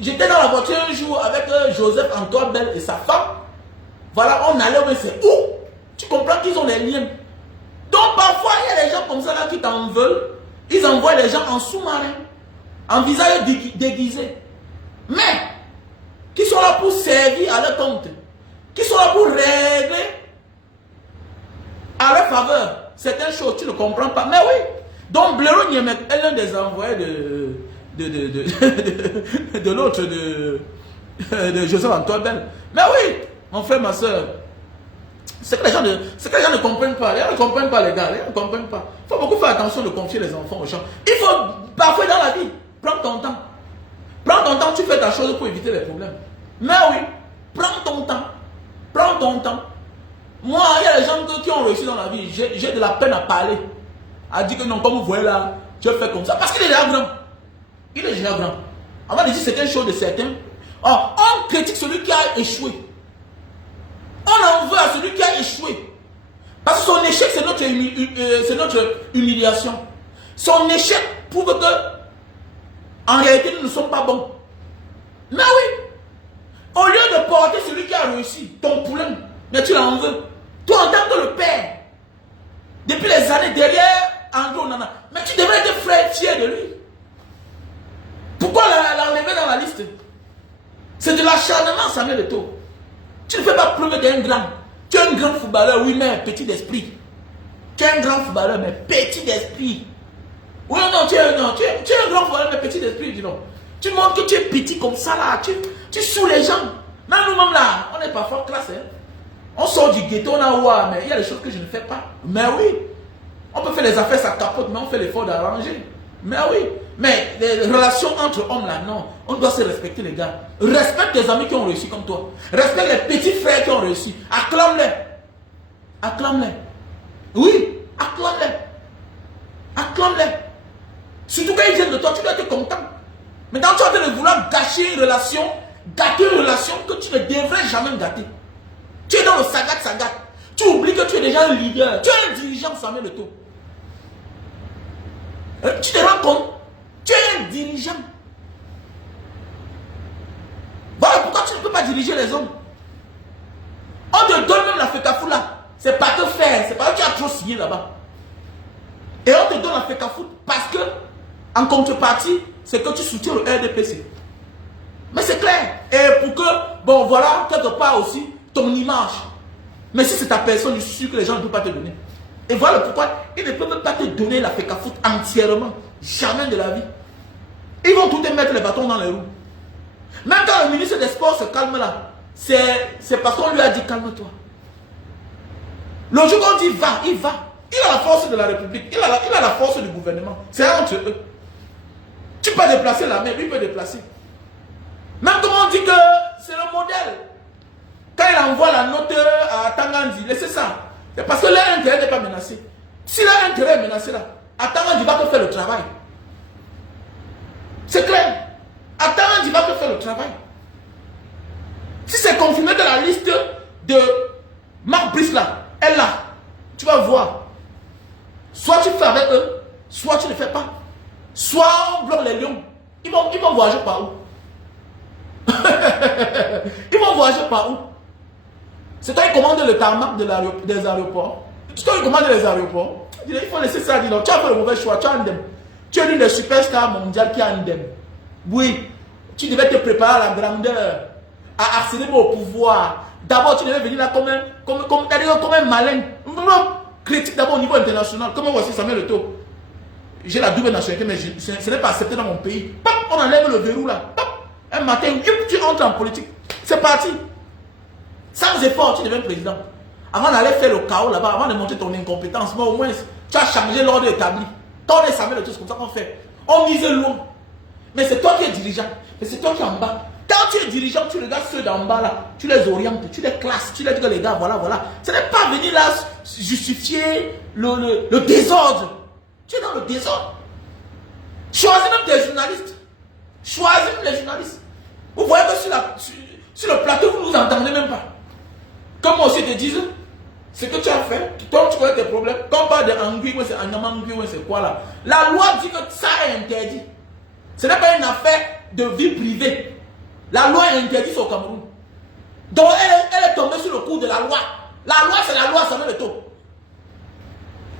j'étais dans la voiture un jour avec Joseph-Antoine Bell et sa femme. Voilà, on allait, mais c'est où? Tu comprends qu'ils ont des liens. Donc parfois, il y a des gens comme ça là qui t'en veulent. Ils envoient les gens en sous-marin, en visage déguisé. Mais, qui sont là pour servir à leur compte. Qui sont là pour régler à leur faveur certaines choses, tu ne comprends pas. Mais oui, donc Blaireau Niémé est l'un des envoyés de l'autre, de Joseph-Antoine Bell. Mais oui, mon frère, ma soeur, c'est que les gens ne comprennent pas. Les gens ne comprennent pas, les gars. Les gens ne comprennent pas. Il faut beaucoup faire attention de confier les enfants aux gens. Il faut, parfois dans la vie, prends ton temps. Prends ton temps, tu fais ta chose pour éviter les problèmes. Mais oui, prends ton temps. Prends ton temps. Moi, il y a des gens qui ont réussi dans la vie. J'ai de la peine à parler. À dire que non, comme vous voyez là, tu fais comme ça. Parce qu'il est déjà grand. Il est déjà grand. Avant de dire certaines choses de certains, on critique celui qui a échoué. On en veut à celui qui a échoué. Parce que son échec, c'est notre humiliation. Son échec prouve que, en réalité, nous ne sommes pas bons. Mais oui, au lieu de porter celui qui a réussi, ton poulain, mais tu l'en veux. Toi, en tant que le père, depuis les années derrière André Onana, mais tu devrais être frère fier de lui. Pourquoi l'enlever dans la liste? C'est de l'acharnement, Samuel Eto'o. Tu ne fais pas plus qu'un grand. Tu es un grand footballeur, oui, mais petit d'esprit. Tu es un grand footballeur, mais petit d'esprit. Oui, non, tu es un grand footballeur, mais petit d'esprit, dis donc. Tu montres que tu es petit comme ça, là. Tu saoules les gens. Même nous-mêmes, là, on est parfois classe. Hein? On sort du ghetto, là, ouais, mais il y a des choses que je ne fais pas. Mais oui, on peut faire les affaires, ça capote, mais on fait l'effort d'arranger. Mais oui, mais les relations entre hommes, là, non. On doit se respecter, les gars. Respecte tes amis qui ont réussi comme toi. Respecte les petits frères qui ont réussi. Acclame-les. Acclame-les. Oui, acclame-les. Acclame-les. Surtout quand ils viennent de toi, tu dois être content. Mais quand tu as fait de vouloir gâcher une relation, gâter une relation que tu ne devrais jamais gâter. Tu es dans le sagat. Tu oublies que tu es déjà un leader. Tu es un dirigeant, Samuel Eto'o. Tu te rends compte? Tu es un dirigeant. Voilà pourquoi tu ne peux pas diriger les hommes. On te donne même la FECAFOOT là. C'est pas te faire. C'est pas que tu as trop signé là-bas. Et on te donne la FECAFOOT parce que, en contrepartie, c'est que tu soutiens le RDPC. Mais c'est clair. Et pour que, bon voilà, quelque part aussi, ton image. Mais si c'est ta personne, je suis sûr que les gens ne peuvent pas te donner. Et voilà pourquoi ils ne peuvent pas te donner la FECAFOOT entièrement. Jamais de la vie. Ils vont tout te mettre les bâtons dans les roues. Même quand le ministre des Sports se calme là, c'est parce qu'on lui a dit calme-toi. Le jour qu'on dit va, il va. Il a la force de la République, il a la force du gouvernement. C'est entre eux. Tu peux déplacer la main, lui peut déplacer. Même comme on dit que c'est le modèle. Quand il envoie la note à Tangandi, laissez ça. C'est parce que leur intérêt n'est pas menacé. Si leur intérêt est menacé là, à Tangandi va te faire le travail. C'est clair. À Tangandi va te faire le travail. Si c'est confirmé dans la liste de Marc Brice là, elle là, tu vas voir. Soit tu fais avec eux, soit tu ne fais pas. Soit on bloque les lions. Ils vont voyager par où? Ils vont voyager par où? C'est toi qui commandes le tarmac des aéroports. C'est toi qui commandes les aéroports. Il faut laisser ça. Dis donc, tu as fait le mauvais choix. Tu as Andem. Tu es l'une des superstars mondiales qui a Andem. Oui, tu devais te préparer à la grandeur, à accéder au pouvoir. D'abord, tu devais venir là comme un malin. Critique d'abord au niveau international. Comment voici Samuel Eto'o? J'ai la double nationalité, mais ce n'est pas accepté dans mon pays. Pop, on enlève le verrou là. Pop, un matin, tu entres en politique. C'est parti. Sans effort, tu deviens président. Avant d'aller faire le chaos là-bas, avant de montrer ton incompétence, mais au moins, tu as changé l'ordre établi. Quand on est Samuel Eto'o, c'est comme ça qu'on fait. On mise loin. Mais c'est toi qui es dirigeant. Mais c'est toi qui es en bas. Quand tu es dirigeant, tu regardes ceux d'en bas là, tu les orientes, tu les classes, tu les dis que les gars, voilà, voilà. Ce n'est pas venir là justifier le désordre. Tu es dans le désordre. Choisis même des journalistes. Choisis même les journalistes. Vous voyez que sur le plateau, vous ne nous entendez même pas. Comme moi aussi te disent, ce que tu as fait, toi tu connais tes problèmes. Quand on parle de Angui, c'est Anamangui, c'est quoi là? La loi dit que ça est interdit. Ce n'est pas une affaire de vie privée. La loi est interdite au Cameroun. Donc elle est tombée sur le coup de la loi. La loi, c'est la loi Samuel Eto'o.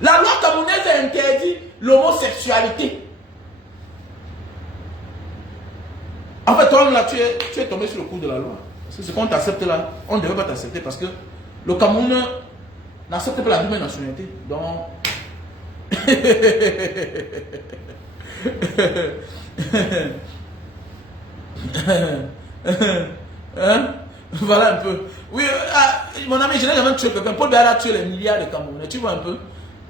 La loi camerounaise interdit l'homosexualité. En fait, toi là, tu es tombé sur le coup de la loi. C'est ce qu'on t'accepte là, on ne devait pas t'accepter parce que le Cameroun n'accepte pas la double nationalité. Donc... hein? Voilà un peu. Oui, mon ami, je n'ai jamais tué quelqu'un. Paul Biya a tué les milliards de Camerounais. Tu vois un peu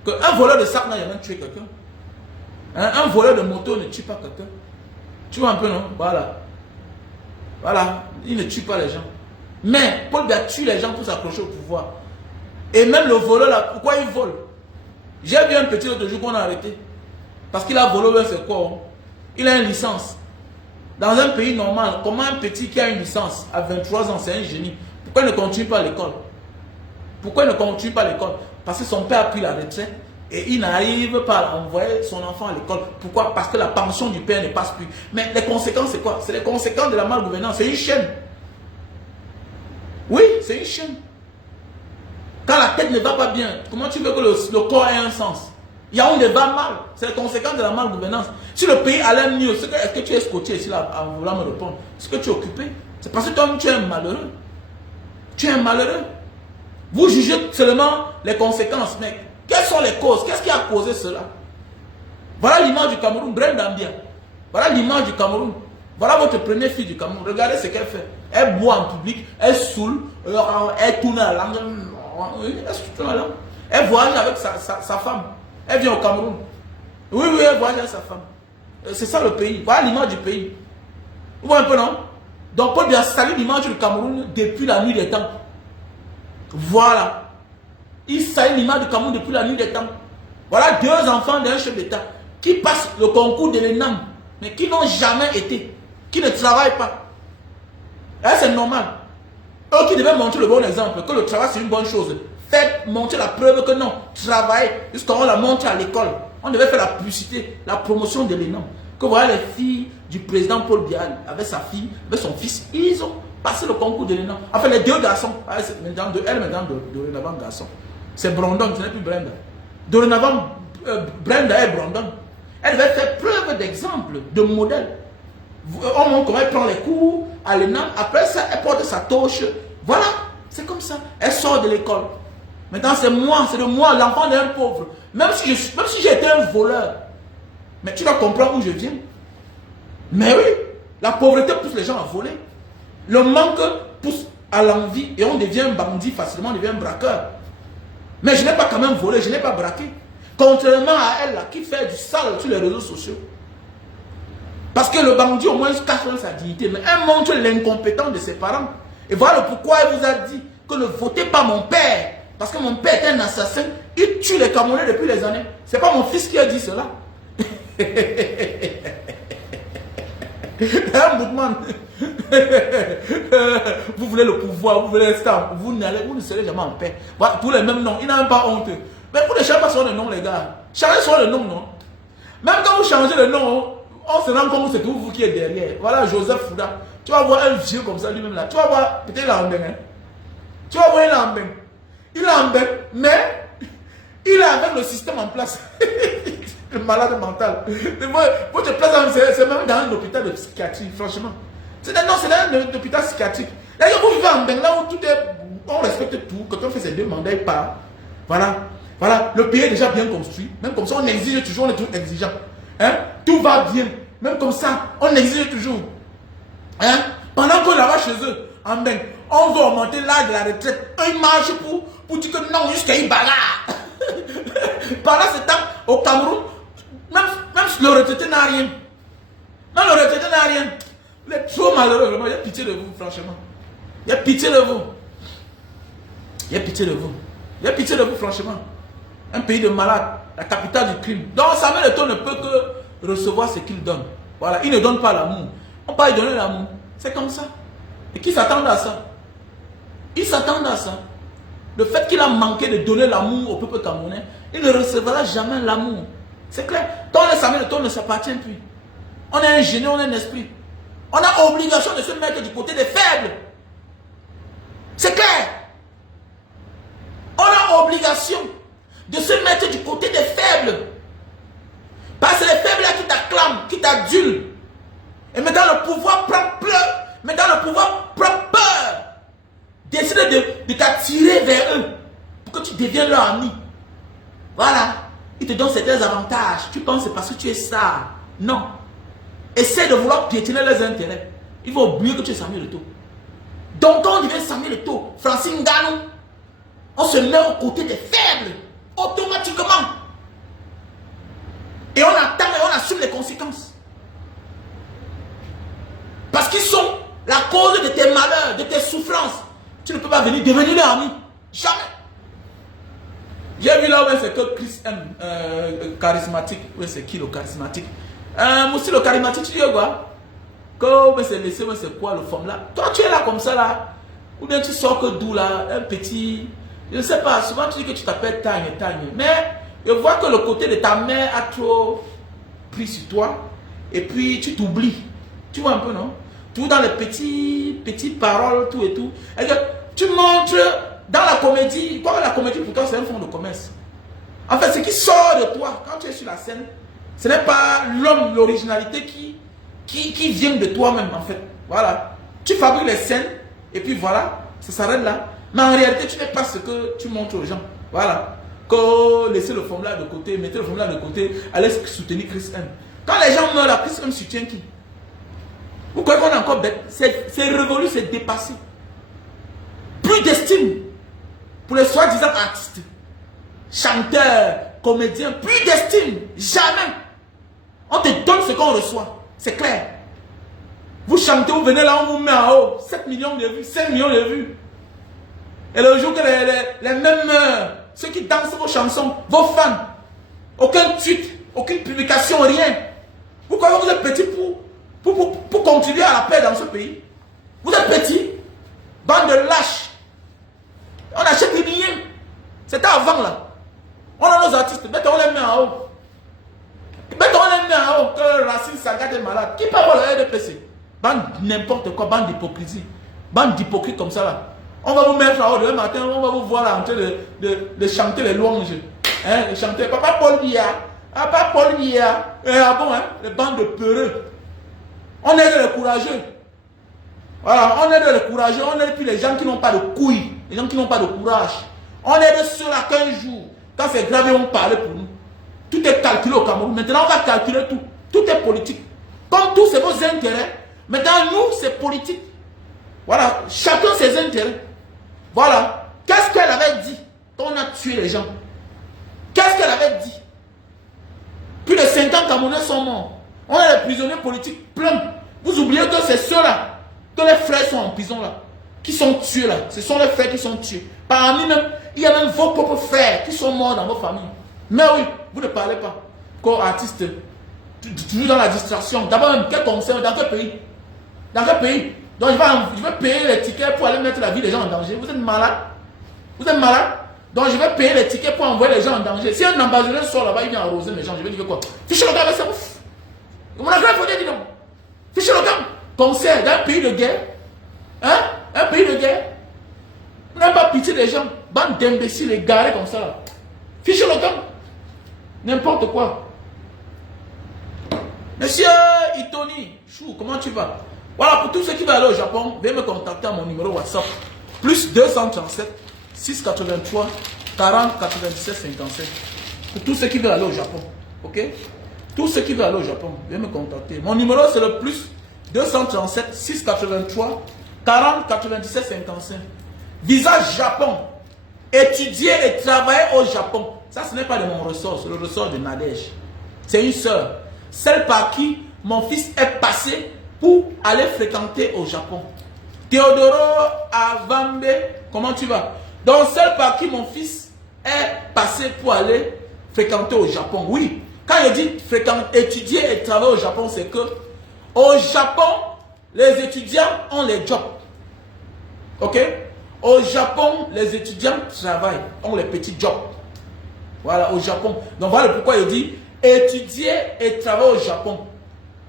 qu'un voleur de sac n'a jamais tué quelqu'un. Hein? Un voleur de moto ne tue pas quelqu'un. Tu vois un peu, non? Voilà. Voilà. Il ne tue pas les gens. Mais Paul Biya tue les gens pour s'accrocher au pouvoir. Et même le voleur là, pourquoi il vole? J'ai vu un petit l'autre jour qu'on a arrêté. Parce qu'il a volé, c'est quoi? Hein? Il a une licence. Dans un pays normal, comment un petit qui a une licence à 23 ans, c'est un génie? Pourquoi il ne continue pas l'école? Pourquoi il ne continue pas l'école? Parce que son père a pris la retraite et il n'arrive pas à envoyer son enfant à l'école. Pourquoi? Parce que la pension du père ne passe plus. Mais les conséquences, c'est quoi? C'est les conséquences de la malgouvernance. C'est une chaîne. Oui, c'est une chaîne. Quand la tête ne va pas bien, comment tu veux que le corps ait un sens? Il y a un débat mal. C'est les conséquences de la malgouvernance. Si le pays allait mieux, est-ce que tu es scotché ici là, en voulant me répondre? Est-ce que tu es occupé? C'est parce que toi, tu es un malheureux. Tu es un malheureux. Vous jugez seulement les conséquences. Mais quelles sont les causes? Qu'est-ce qui a causé cela? Voilà l'image du Cameroun, Brenda Mbia. Voilà l'image du Cameroun. Voilà votre première fille du Cameroun. Regardez ce qu'elle fait. Elle boit en public, elle saoule, elle tourne à la langue. Elle voyage avec sa femme. Elle vient au Cameroun. Oui, oui, elle voyage avec sa femme. C'est ça le pays. Voilà l'image du pays. Vous voyez un peu, non? Donc, Paul Biya salue l'image du Cameroun depuis la nuit des temps. Voilà. Il salue l'image du Cameroun depuis la nuit des temps. Voilà deux enfants d'un chef d'État qui passent le concours de l'ENAM, mais qui n'ont jamais été, qui ne travaillent pas. Et c'est normal. Eux qui devaient montrer le bon exemple, que le travail c'est une bonne chose. Faites montrer la preuve que non, travaillez jusqu'à on la montre à l'école. On devait faire la publicité, la promotion de l'ENAM. Que voilà les filles du président Paul Biya avec sa fille, avec son fils, ils ont passé le concours de l'ENAM. Enfin, les deux garçons, elle maintenant dorénavant garçon. C'est Brandon, ce n'est plus Brenda. Dorénavant, Brenda et Brandon. Elle devait faire preuve d'exemple, de modèle. On montre comment elle prend les cours à l'ENAM. Après ça, elle porte sa torche. Voilà. C'est comme ça. Elle sort de l'école. Maintenant, c'est moi, c'est de moi, l'enfant d'un pauvre. Même si j'étais un voleur. Mais tu dois comprendre où je viens. Mais oui, la pauvreté pousse les gens à voler. Le manque pousse à l'envie et on devient bandit facilement, on devient braqueur. Mais je n'ai pas quand même volé, je n'ai pas braqué. Contrairement à elle là, qui fait du sale sur les réseaux sociaux. Parce que le bandit au moins cache sa dignité, mais elle montre l'incompétence de ses parents. Et voilà pourquoi elle vous a dit que ne votez pas mon père. Parce que mon père est un assassin, il tue les Camerounais depuis les années. C'est pas mon fils qui a dit cela. Un mouvement. Vous voulez le pouvoir, vous voulez ça, vous ne serez jamais en paix. Voilà, tous les mêmes noms, il n'a même pas honte. Mais vous ne changez pas sur le nom, les gars. Changez sur le nom, non? Même quand vous changez le nom, on se rend compte que c'est tout vous qui êtes derrière. Voilà, Joseph Fouda. Tu vas voir un vieux comme ça lui-même là. Tu vas voir, peut-être il a un bain. Hein? Tu vas voir, il a un bain. Il a un bain, mais il est avec le système en place. Le malade mental. Pour te placer, c'est même dans un hôpital de psychiatrie, franchement. C'est dans un hôpital psychiatrique. Là, vous vivez en bain, là où tout est, on respecte tout. Quand on fait ses deux mandats, il part. Voilà. Voilà. Le pays est déjà bien construit. Même comme ça, on exige toujours, on est toujours exigeant. Hein? Tout va bien. Même comme ça, on exige toujours. Hein? Pendant qu'on est là-bas chez eux, en bain, on veut augmenter l'âge de la retraite. Ils marchent pour dire que non, jusqu'à Ibala. Pendant ce temps, au Cameroun, même le retraité n'a rien. Même le retraité n'a rien. Vous êtes trop malheureux, vraiment. Il y a pitié de vous, franchement. Il y a pitié de vous. Il y a pitié de vous. Il y a pitié de vous, franchement. Un pays de malades, la capitale du crime. Donc Samuel Eto'o ne peut que recevoir ce qu'il donne. Voilà, il ne donne pas l'amour. On peut lui donner l'amour. C'est comme ça. Et qui s'attendent à ça? Ils s'attendent à ça. Le fait qu'il a manqué de donner l'amour au peuple camerounais, il ne recevra jamais l'amour. C'est clair. Quand on est Samuel Eto'o, on ne s'appartient plus. On est un génie, on est un esprit. On a obligation de se mettre du côté des faibles. C'est clair. On a obligation de se mettre du côté des faibles. Parce que les faibles là qui t'acclament, qui t'adulent. Et maintenant le pouvoir prend peur. Maintenant le pouvoir prend peur. Décide de t'attirer vers eux. Pour que tu deviennes leur ami. Voilà. Ils te donnent certains avantages. Tu penses que c'est parce que tu es ça. Non. Essaie de vouloir piétiner leurs intérêts. Ils vont oublier que tu es Samuel Eto'o. Donc quand on devient Samuel Eto'o, Francine Nganou, on se met aux côtés des faibles. Automatiquement. Et on attend et on assume les conséquences. Parce qu'ils sont la cause de tes malheurs, de tes souffrances. Tu ne peux pas venir devenir leur ami. Jamais. J'ai vu là où c'est que Chris M. Charismatique. Oui, c'est qui le charismatique? Aussi le charismatique, tu dis quoi? Quand c'est laissé, c'est quoi le forme là? Toi, tu es là comme ça là. Ou bien tu sors que d'où là? Un petit. Je ne sais pas. Souvent tu dis que tu t'appelles Tagne. Mais je vois que le côté de ta mère a trop pris sur toi. Et puis tu t'oublies. Tu vois un peu, non? Tout dans les petites paroles, tout et tout. Et que tu montres dans la comédie. Quoi, la comédie pour toi c'est un fonds de commerce. En fait, ce qui sort de toi quand tu es sur la scène, ce n'est pas l'homme, l'originalité qui vient de toi-même en fait. Voilà. Tu fabriques les scènes et puis voilà, ça s'arrête là. Mais en réalité, tu n'es pas ce que tu montres aux gens. Voilà. Que laisser le formulat de côté, mettez le formulat de côté, allez soutenir Chris M. Quand les gens meurent là, Chris M soutient qui? Vous croyez qu'on est encore bête? C'est révolu, c'est dépassé. Plus d'estime pour les soi-disant artistes, chanteurs, comédiens, plus d'estime. Jamais. On te donne ce qu'on reçoit. C'est clair. Vous chantez, vous venez là, on vous met en haut. 7 millions de vues, 5 millions de vues. Et le jour que les mêmes, ceux qui dansent vos chansons, vos fans, aucun tweet, aucune publication, rien. Vous croyez que vous êtes petit pour contribuer à la paix dans ce pays? Vous êtes petit, bande de lâches. On achète des billets. C'était avant là. On a nos artistes, mettons les mains en haut. Mettons les mains en haut, que Racine Sagade est malade. Qui peut avoir le RDPC? Bande n'importe quoi, bande d'hypocrisie. Bande d'hypocrites comme ça là. On va vous mettre là-haut demain matin, on va vous voir là en train de chanter les louanges. Hein, de chanter Papa Paul Biya. Papa Paul Biya. Ah bon, hein, les bandes de peureux. On aide les courageux. Voilà, on aide les courageux, on aide plus les gens qui n'ont pas de couilles. les gens qui n'ont pas de courage. On est de ceux-là qu'un jour, quand c'est grave, on parle pour nous. Tout est calculé au Cameroun. Maintenant, on va calculer tout. Tout est politique. Comme tous, c'est vos intérêts. Maintenant, nous, c'est politique. Voilà. Chacun ses intérêts. Voilà. Qu'est-ce qu'elle avait dit quand on a tué les gens? Qu'est-ce qu'elle avait dit? Plus de 50 Camerounais sont morts. On a des prisonniers politiques pleins. Vous oubliez que c'est ceux-là, que les frères sont en prison là, qui sont tués là. Ce sont les frères qui sont tués. Parmi même, il y a même vos propres frères qui sont morts dans vos familles. Mais oui, vous ne parlez pas. Comme artiste, toujours dans la distraction. D'abord même, quel conseil? Dans quel pays? Dans quel pays? Donc je vais payer les tickets pour aller mettre la vie des gens en danger. Vous êtes malade? Vous êtes malade? Donc je vais payer les tickets pour envoyer les gens en danger. Si un ambassadeur sort là-bas, il vient arroser mes gens, je vais dire quoi? Fichez le gars, c'est ouf. Mon affaire, il faut dire non. Fichez le gars. Conseil d'un pays de guerre. Hein? Un pays de guerre. Vous n'avez pas pitié des gens. Bande d'imbéciles égarés comme ça là. Fichez le gars. N'importe quoi. Monsieur Itoni, Chou, comment tu vas? Voilà, pour tous ceux qui veulent aller au Japon, veuillez me contacter à mon numéro WhatsApp. Plus 237 683 40 97 57. Pour tous ceux qui veulent aller au Japon. Ok? Tous ceux qui veulent aller au Japon, veuillez me contacter. Mon numéro c'est le plus 237 683 40 97 55. Visa Japon. Étudier et travailler au Japon. Ça, ce n'est pas de mon ressort, c'est le ressort de Nadège. C'est une sœur. Celle par qui mon fils est passé pour aller fréquenter au Japon. Théodoro Avambe, comment tu vas? Donc, celle par qui mon fils est passé pour aller fréquenter au Japon. Oui, quand je dis étudier et travailler au Japon, c'est que au Japon, les étudiants ont les jobs. Ok? Au Japon, les étudiants travaillent, ont les petits jobs. Voilà, au Japon. Donc voilà pourquoi il dit étudier et travailler au Japon.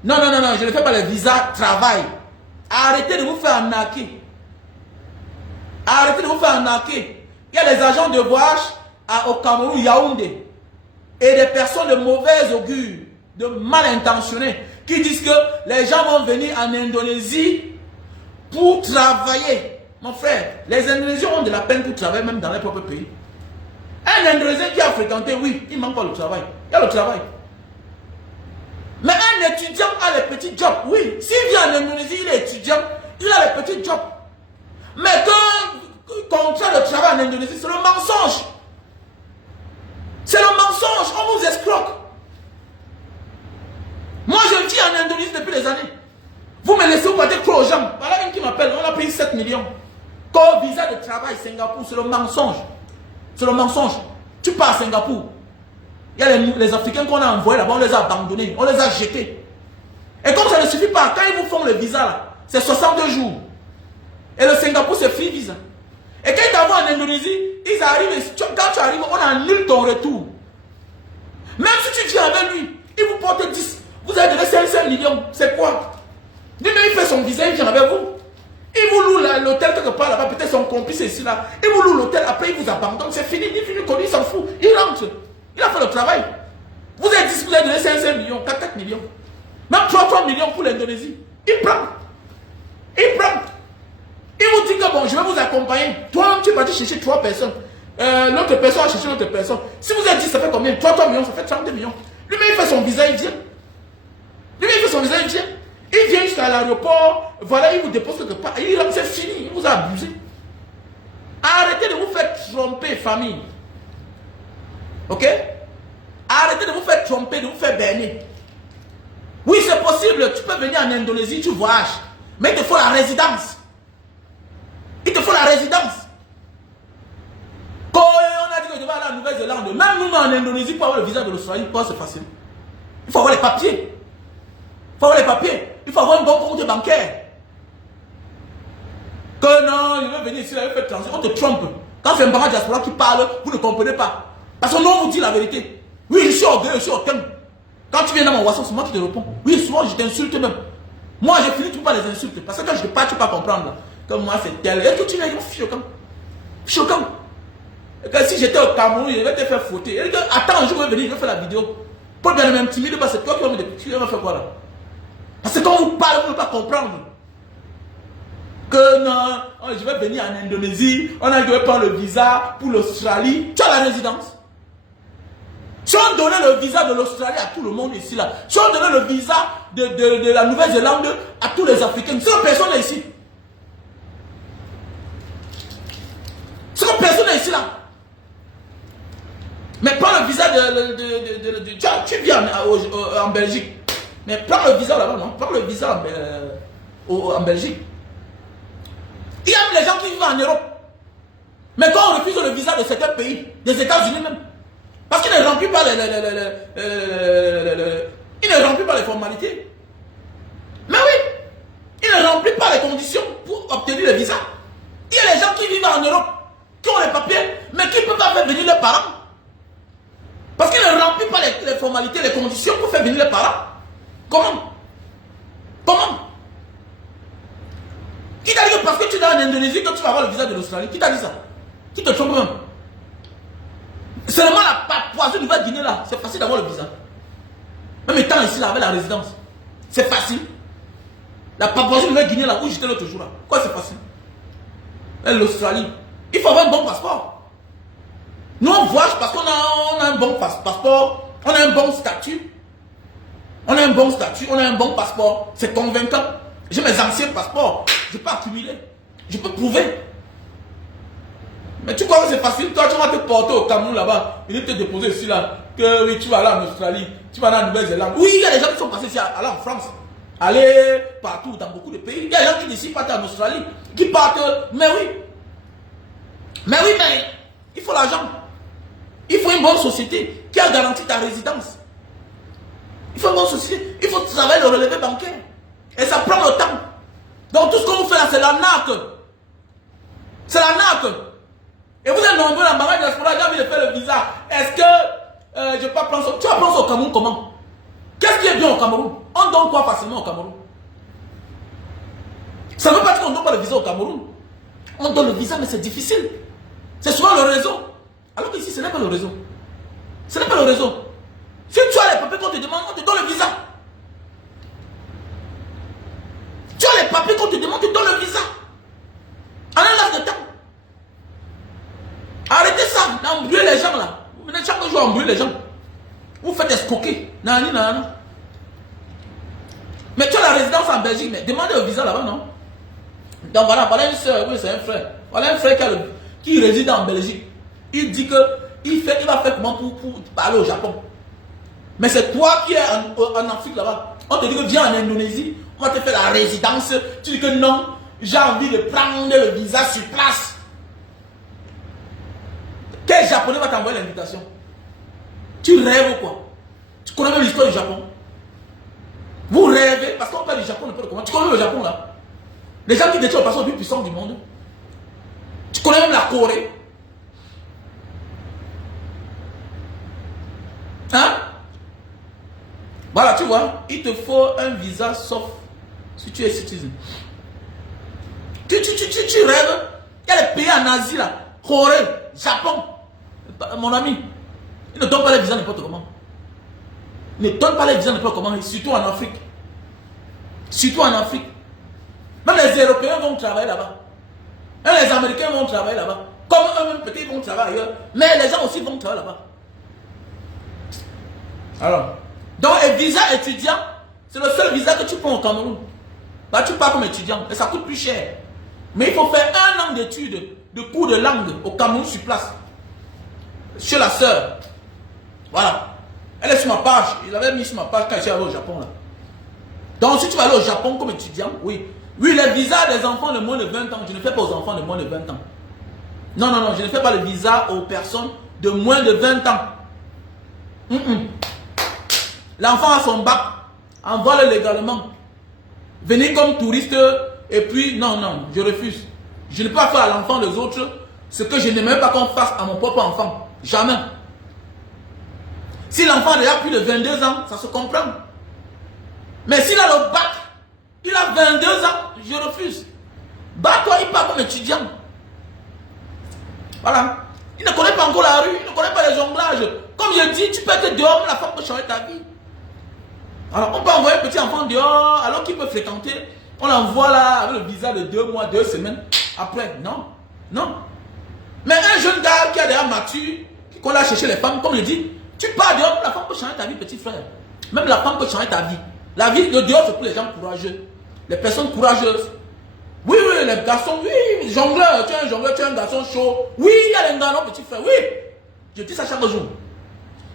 Non, non, non, non, je ne fais pas le visa travail. Arrêtez de vous faire arnaquer. Arrêtez de vous faire arnaquer. Il y a des agents de voyage au Cameroun, Yaoundé, et des personnes de mauvaise augure, de mal intentionnés, qui disent que les gens vont venir en Indonésie pour travailler. Mon frère, les Indonésiens ont de la peine pour travailler même dans leur propre pays. Un Indonésien qui a fréquenté, oui, il manque pas le travail. Il y a le travail. Mais un étudiant a les petits jobs, oui. S'il vient en Indonésie, il est étudiant, il a les petits jobs. Mais quand contrat de travail en Indonésie, c'est le mensonge. C'est le mensonge, on vous escroque. Moi, je vis en Indonésie depuis des années. Vous me laissez vous parler trop aux gens. Voilà une qui m'appelle, on a payé 7 millions. Quand visa de travail Singapour, c'est le mensonge. C'est le mensonge. Tu pars à Singapour. Il y a les Africains qu'on a envoyés là-bas, on les a abandonnés, on les a jetés. Et comme ça ne suffit pas, quand ils vous font le visa là, c'est 62 jours. Et le Singapour, c'est free visa. Et quand ils t'envoient en Indonésie, ils arrivent, quand tu arrives, on annule ton retour. Même si tu viens avec lui, il vous porte 10. Vous avez donné 5 millions. C'est quoi? Lui-même, il fait son visa, il vient avec vous. Il vous loue l'hôtel quelque part là-bas, peut-être son complice ici là. Il vous loue l'hôtel, après il vous abandonne, c'est fini, il finit comme il s'en fout. Il rentre. Il a fait le travail. Vous êtes dit, vous avez donné 5 millions, 4 millions. Même 3 millions pour l'Indonésie. Il prend. Il prend. Il vous dit que bon, je vais vous accompagner. Toi, tu es parti chercher 3 personnes. L'autre personne a cherché l'autre personne. Si vous êtes dit, ça fait combien? 3 millions, ça fait 32 millions. Lui-même, il fait son visa, il vient. Lui-même, il fait son visa, il vient. Il vient jusqu'à l'aéroport, voilà, il vous dépose quelque part. C'est fini, il vous a abusé. Arrêtez de vous faire tromper, famille. Ok? Arrêtez de vous faire tromper, de vous faire berner. Oui, c'est possible, tu peux venir en Indonésie, tu voyages. Mais il te faut la résidence. Il te faut la résidence. Quand on a dit que je vais aller en Nouvelle-Zélande, même nous en Indonésie, pour avoir le visa de l'Australie, c'est facile. Il faut avoir les papiers. Il faut avoir les papiers. Il faut avoir un bon compte bancaire. Que non, il veut venir ici, il veut faire transit. On te trompe. Quand c'est un parent diaspora qui parle, vous ne comprenez pas. Parce que nous, on vous dit la vérité. Oui, je suis orgueilleux, je suis aucun. Quand tu viens dans mon WhatsApp, c'est moi qui te réponds. Oui, souvent, je t'insulte même. Moi, j'ai fini tout par les insultes. Parce que quand je ne pas, tu ne peux pas comprendre. Que moi, c'est tel. Et que tu viens, choquant. Choquant. Et que si j'étais au Cameroun, je vais te faire fauter. Et que, attends, un jour, je vais venir, je vais faire la vidéo. Pour bien même timide, c'est toi qui vas me dire, tu vas faire quoi là? Parce que quand vous parlez, vous ne pouvez pas comprendre. Que que non, je vais venir en Indonésie, on a dû prendre le visa pour l'Australie. Tu as la résidence. Si on donnait le visa de l'Australie à tout le monde ici, là, si on donnait le visa de la Nouvelle-Zélande à tous les Africains, c'est personne n'est ici. C'est personne n'est ici, là. Mais prends le visa tu viens en Belgique. Mais prends le visa là-bas, non? Prends le visa en Belgique. Il y a les gens qui vivent en Europe. Mais quand on refuse le visa de certains pays, des États-Unis même, parce qu'il ne remplit pas il ne remplit pas les formalités. Mais oui, il ne remplit pas les conditions pour obtenir le visa. Il y a les gens qui vivent en Europe, qui ont les papiers, mais qui ne peuvent pas faire venir leurs parents. Parce qu'il ne remplit pas les formalités, les conditions pour faire venir les parents. Comment? Comment? Qui t'a dit que parce que tu es en Indonésie que tu vas avoir le visa de l'Australie? Qui t'a dit ça? Qui te trompe même? Seulement la Papouasie Nouvelle-Guinée là, c'est facile d'avoir le visa. Même étant ici là avec la résidence, c'est facile. La Papouasie Nouvelle-Guinée là où j'étais l'autre jour là, quoi c'est facile? L'Australie, il faut avoir un bon passeport. Nous on voyage parce qu'on a un bon passeport, on a un bon statut. On a un bon statut, on a un bon passeport, c'est convaincant. J'ai mes anciens passeports, je peux accumuler, je peux prouver. Mais tu crois que c'est facile, toi tu vas te porter au Cameroun là-bas, il te déposer ici là, que oui tu vas aller en Australie, tu vas aller en Nouvelle-Zélande. Oui, il y a des gens qui sont passés ici, aller en France, aller partout dans beaucoup de pays. Il y a des gens qui décident de partir en Australie, qui partent, mais oui, mais il faut l'argent. Il faut une bonne société qui a garanti ta résidence. Il faut une bonne société, il faut travailler le relevé bancaire. Et ça prend le temps. Donc tout ce qu'on vous fait là, c'est l'arnaque. C'est l'arnaque. Et vous êtes nombreux dans ma diaspora, j'ai envie de faire le visa. Est-ce que je peux prendre ça? Tu vas prendre ça au Cameroun comment? Qu'est-ce qui est bien au Cameroun? On donne quoi facilement au Cameroun? Ça ne veut pas dire qu'on ne donne pas le visa au Cameroun. On donne le visa, mais c'est difficile. C'est souvent le réseau. Alors qu'ici, ce n'est pas le réseau. Ce n'est pas le réseau. Si tu as les papiers qu'on te demande, on te donne le visa. Tu as les papiers qu'on te demande, on te donne le visa. En un laps de temps. Arrêtez ça, d'embrouiller les gens là. Vous venez chaque jour embrouiller les gens. Vous faites escroquer. Nani, nani. Mais tu as la résidence en Belgique, mais demandez le visa là-bas, non? Donc voilà une soeur, oui, c'est un frère. Voilà un frère qui réside en Belgique. Il dit que il va faire comment pour aller au Japon. Mais c'est toi qui es en Afrique là-bas. On te dit que viens en Indonésie, on va te faire la résidence. Tu dis que non, j'ai envie de prendre le visa sur place. Quel Japonais va t'envoyer l'invitation? Tu rêves ou quoi? Tu connais même l'histoire du Japon? Vous rêvez, parce qu'on parle du Japon, comment? Tu connais le Japon là? Les gens qui détiennent le passeport le plus puissant du monde. Tu connais même la Corée? Hein? Voilà, tu vois, il te faut un visa sauf si tu es citizen. Tu rêves. Il y a les pays en Asie là, Corée, Japon. Mon ami, ils ne donnent pas les visas n'importe comment. Ils ne donnent pas les visas n'importe comment, surtout en Afrique. Surtout en Afrique. Même les Européens vont travailler là-bas. Même les Américains vont travailler là-bas. Comme eux-mêmes, peut-être ils vont travailler ailleurs. Mais les gens aussi vont travailler là-bas. Alors, donc, un visa étudiant, c'est le seul visa que tu prends au Cameroun. Bah, tu pars comme étudiant, et ça coûte plus cher. Mais il faut faire 1 an d'études, de cours de langue au Cameroun sur place. Chez la sœur. Voilà. Elle est sur ma page. Il l'avait mis sur ma page quand je suis allé au Japon. Là. Donc, si tu vas aller au Japon comme étudiant, oui. Oui, les visas des enfants de moins de 20 ans, je ne fais pas aux enfants de moins de 20 ans. Non, non, non, je ne fais pas le visa aux personnes de moins de 20 ans. L'enfant a son bac, envoie-le légalement. Venir comme touriste, et puis, non, non, je refuse. Je ne peux pas faire à l'enfant des autres ce que je n'aimerais pas qu'on fasse à mon propre enfant. Jamais. Si l'enfant a déjà plus de 22 ans, ça se comprend. Mais s'il a le bac, il a 22 ans, je refuse. Bat-toi, il part comme étudiant. Voilà. Il ne connaît pas encore la rue, il ne connaît pas les jonglages. Comme je dis, tu peux être dehors, la femme peut changer ta vie. Alors, on peut envoyer un petit enfant dehors, alors qu'il peut fréquenter On l'envoie là avec le visa de 2 mois, 2 semaines. Après, non. Non. Mais un jeune gars qui a déjà mature, qu'on a cherché les femmes, comme je dis, tu pars dehors, la femme peut changer ta vie, petit frère. Même la femme peut changer ta vie. La vie, le dehors, c'est pour les gens courageux. Les personnes courageuses. Oui, oui, les garçons, oui, jongleur, tu es un jongleur, tu es un garçon chaud. Oui, il y a les gars, non, petit frère, oui. Je dis ça chaque jour.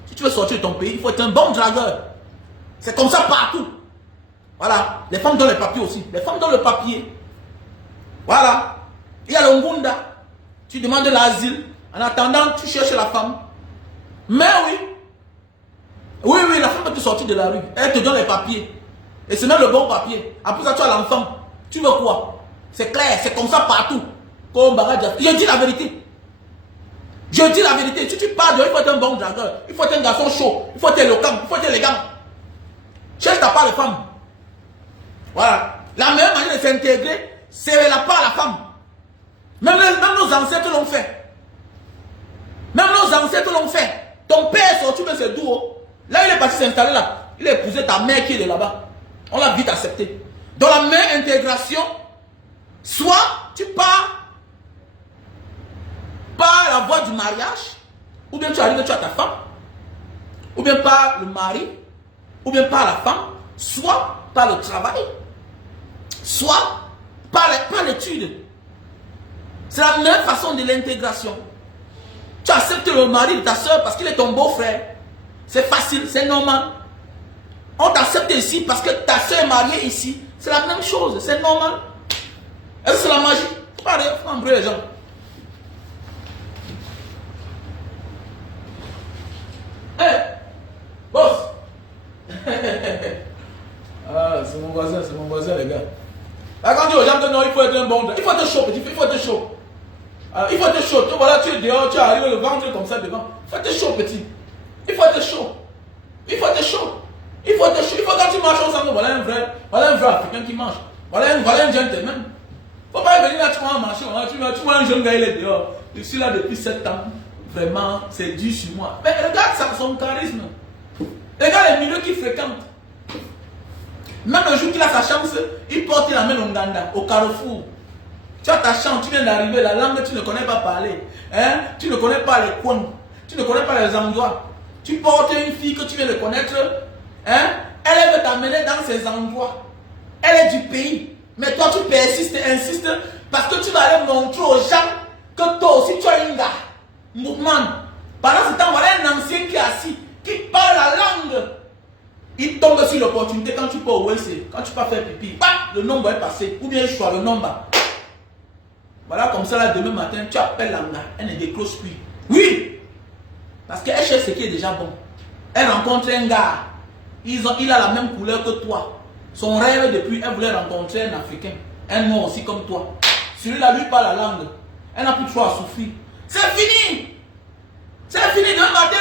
Si tu veux sortir de ton pays, il faut être un bon dragueur. C'est comme ça partout. Voilà. Les femmes donnent les papiers aussi. Les femmes donnent le papier. Voilà. Il y a le Ngunda. Tu demandes l'asile. En attendant, tu cherches la femme. Mais oui. Oui, oui, la femme peut te sortir de la rue. Elle te donne les papiers. Et c'est même le bon papier. Après ça, tu as l'enfant. Tu veux quoi? C'est clair, c'est comme ça partout. Comme Baradja. Je dis la vérité. Je dis la vérité. Si tu pars de, il faut être un bon dragueur. Il faut être un garçon chaud. Il faut être éloquent. Il faut être élégant. Cherche ta part de femme. Voilà. La meilleure manière de s'intégrer, c'est la part de la femme. Même nos ancêtres l'ont fait. Même nos ancêtres l'ont fait. Ton père est sorti de ses doux. Là, il est parti s'installer là. Il a épousé ta mère qui est de là-bas. On l'a vite accepté. Dans la meilleure intégration, soit tu pars par la voie du mariage, ou bien tu arrives, tu as ta femme, ou bien par le mari, ou bien par la femme, soit par le travail, soit par l'étude. C'est la meilleure façon de l'intégration. Tu acceptes le mari de ta soeur parce qu'il est ton beau-frère. C'est facile, c'est normal. On t'accepte ici parce que ta soeur est mariée ici. C'est la même chose, c'est normal. Est-ce que c'est la magie? Pareil, il faut embrouiller les gens. Hé, boss. Ah, c'est mon voisin, les gars. Là, quand tu dis aux gens que non, il faut être un bon, il faut être chaud, petit, il faut être chaud. Il faut être chaud. Voilà, tu es dehors, tu arrives le ventre comme ça devant. Il faut être chaud, petit. Il faut être chaud. Il faut être chaud. Il faut être chaud. Il faut quand tu marches ensemble, voilà un vrai Africain qui marche. Voilà un gentleman. Il ne faut pas venir là, tu vas marcher. Tu vois un jeune gars, il est dehors. Je suis là depuis 7 ans. Vraiment, c'est dur sur moi. Mais regarde son charisme. Regarde les milieux qu'il fréquente. Même le jour qu'il a sa chance, il porte la main au Nganda, au carrefour. Tu as ta chance, tu viens d'arriver, la langue tu ne connais pas parler. Hein? Tu ne connais pas les coins. Tu ne connais pas les endroits. Tu portes une fille que tu viens de connaître. Hein? Elle veut t'amener dans ces endroits. Elle est du pays. Mais toi, tu persistes et insistes parce que tu vas aller montrer aux gens que toi aussi, tu as une gars. Mouvement. Pendant ce temps, voilà un ancien qui est assis, qui parle la langue. Il tombe sur l'opportunité quand tu peux au WC, quand tu peux faire pipi. Bah, le nombre est passé. Ou bien je choisis le nombre. Voilà, comme ça, là, demain matin, tu appelles la gars. Elle ne décroche plus. Oui! Parce qu'elle cherche ce qui est déjà bon. Elle rencontre un gars. Il a la même couleur que toi. Son rêve depuis, elle voulait rencontrer un Africain. Un noir aussi comme toi. Celui-là, lui, parle la langue. Elle n'a plus de choix à souffrir. C'est fini! C'est fini demain matin.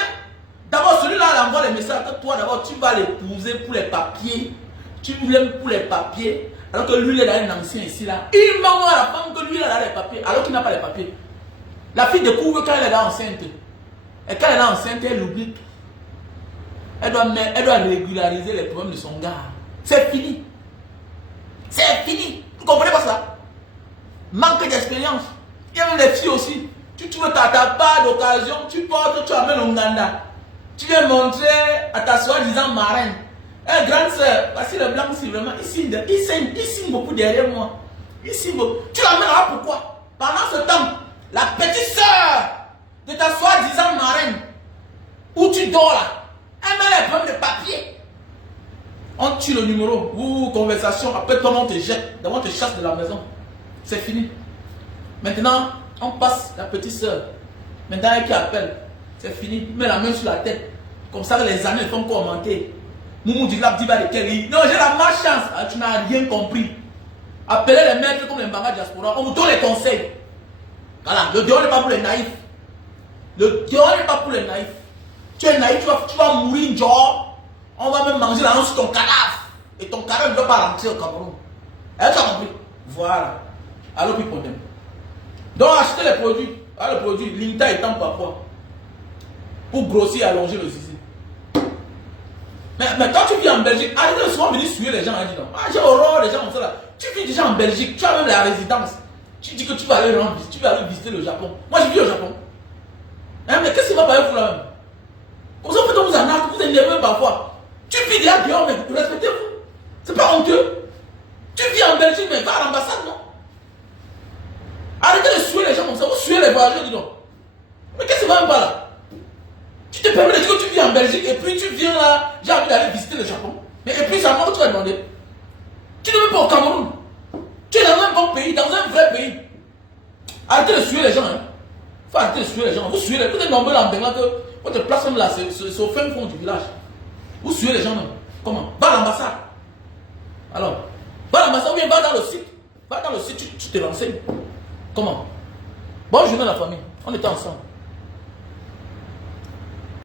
D'abord, celui-là, elle envoie les messages que toi, d'abord, tu vas l'épouser pour les papiers. Tu l'aimes pour les papiers. Alors que lui, il est dans un ancien ici, là. Il m'envoie à la femme que lui, il a les papiers. Alors qu'il n'a pas les papiers. La fille découvre quand elle est là enceinte. Et quand elle est là enceinte, elle oublie tout. Elle doit régulariser les problèmes de son gars. C'est fini. C'est fini. Vous ne comprenez pas ça? Manque d'expérience. Il y a même des filles aussi. Tu veux ta part d'occasion, tu portes, tu amènes au Nganda. Tu viens montrer à ta soi-disant marraine. Grande soeur, voici le blanc, c'est vraiment, il signe beaucoup derrière moi. Il signe beaucoup. Tu l'amènes là pourquoi? Pendant ce temps, la petite soeur de ta soi-disant marraine, où tu dors là, elle met les problèmes de papier. On tue le numéro, ou conversation, après toi on te jette, d'abord on te chasse de la maison. C'est fini. Maintenant, on passe la petite soeur. Maintenant, elle qui appelle. C'est fini. Mets la main sur la tête. Comme ça, les années font commenter. Moumou du lab dit de quel. Non, j'ai la malchance. Ah, tu n'as rien compris. Appelez les maîtres comme les Mbanga diaspora. On vous donne les conseils. Voilà. Le dior n'est pas pour les naïfs. Le dior n'est pas pour les naïfs. Tu es naïf, tu vas mourir, genre. On va même manger la langue sur ton cadavre. Et ton cadavre ne doit pas rentrer au Cameroun. Est-ce que tu as compris? Voilà. Alors, plus problème. Donc, achetez les produits. Ah, le produit, Linta étant parfois. Pour grossir et allonger le zizi. Mais quand tu vis en Belgique, arrêtez souvent venir suer les gens. Ah, j'ai horreur des gens comme ça là. Tu vis déjà en Belgique, tu as même la résidence. Tu dis que tu vas aller rendre visite, tu vas aller visiter le Japon. Moi, je vis au Japon. Hein, mais qu'est-ce qui va pas avec vous là-même? Comme ça, vous en arrêtez, vous énervez parfois. Tu vis déjà dehors, mais vous respectez-vous. C'est pas honteux. Tu vis en Belgique, mais va à l'ambassade, non? Arrêtez de suer les gens comme ça. Vous suez les voyageurs, dis donc. Mais qu'est-ce qui va même pas là? Tu te permets de dire que tu vis en Belgique et puis tu viens là, j'ai envie d'aller visiter le Japon. Mais et puis c'est à moi que tu vas demander. Tu ne veux pas au Cameroun. Tu es dans un bon pays, dans un vrai pays. Arrêtez de suer les gens. Hein. Faut arrêter de suer les gens. Vous suez les gens. Vous êtes nombreux là en Bengla que votre place même là, c'est au fin fond du village. Vous suez les gens même. Comment? Va à l'ambassade. Alors, va à l'ambassade ou bien va dans le site. Va dans le site, tu te renseignes. Comment? Bonne journée la famille. On était ensemble.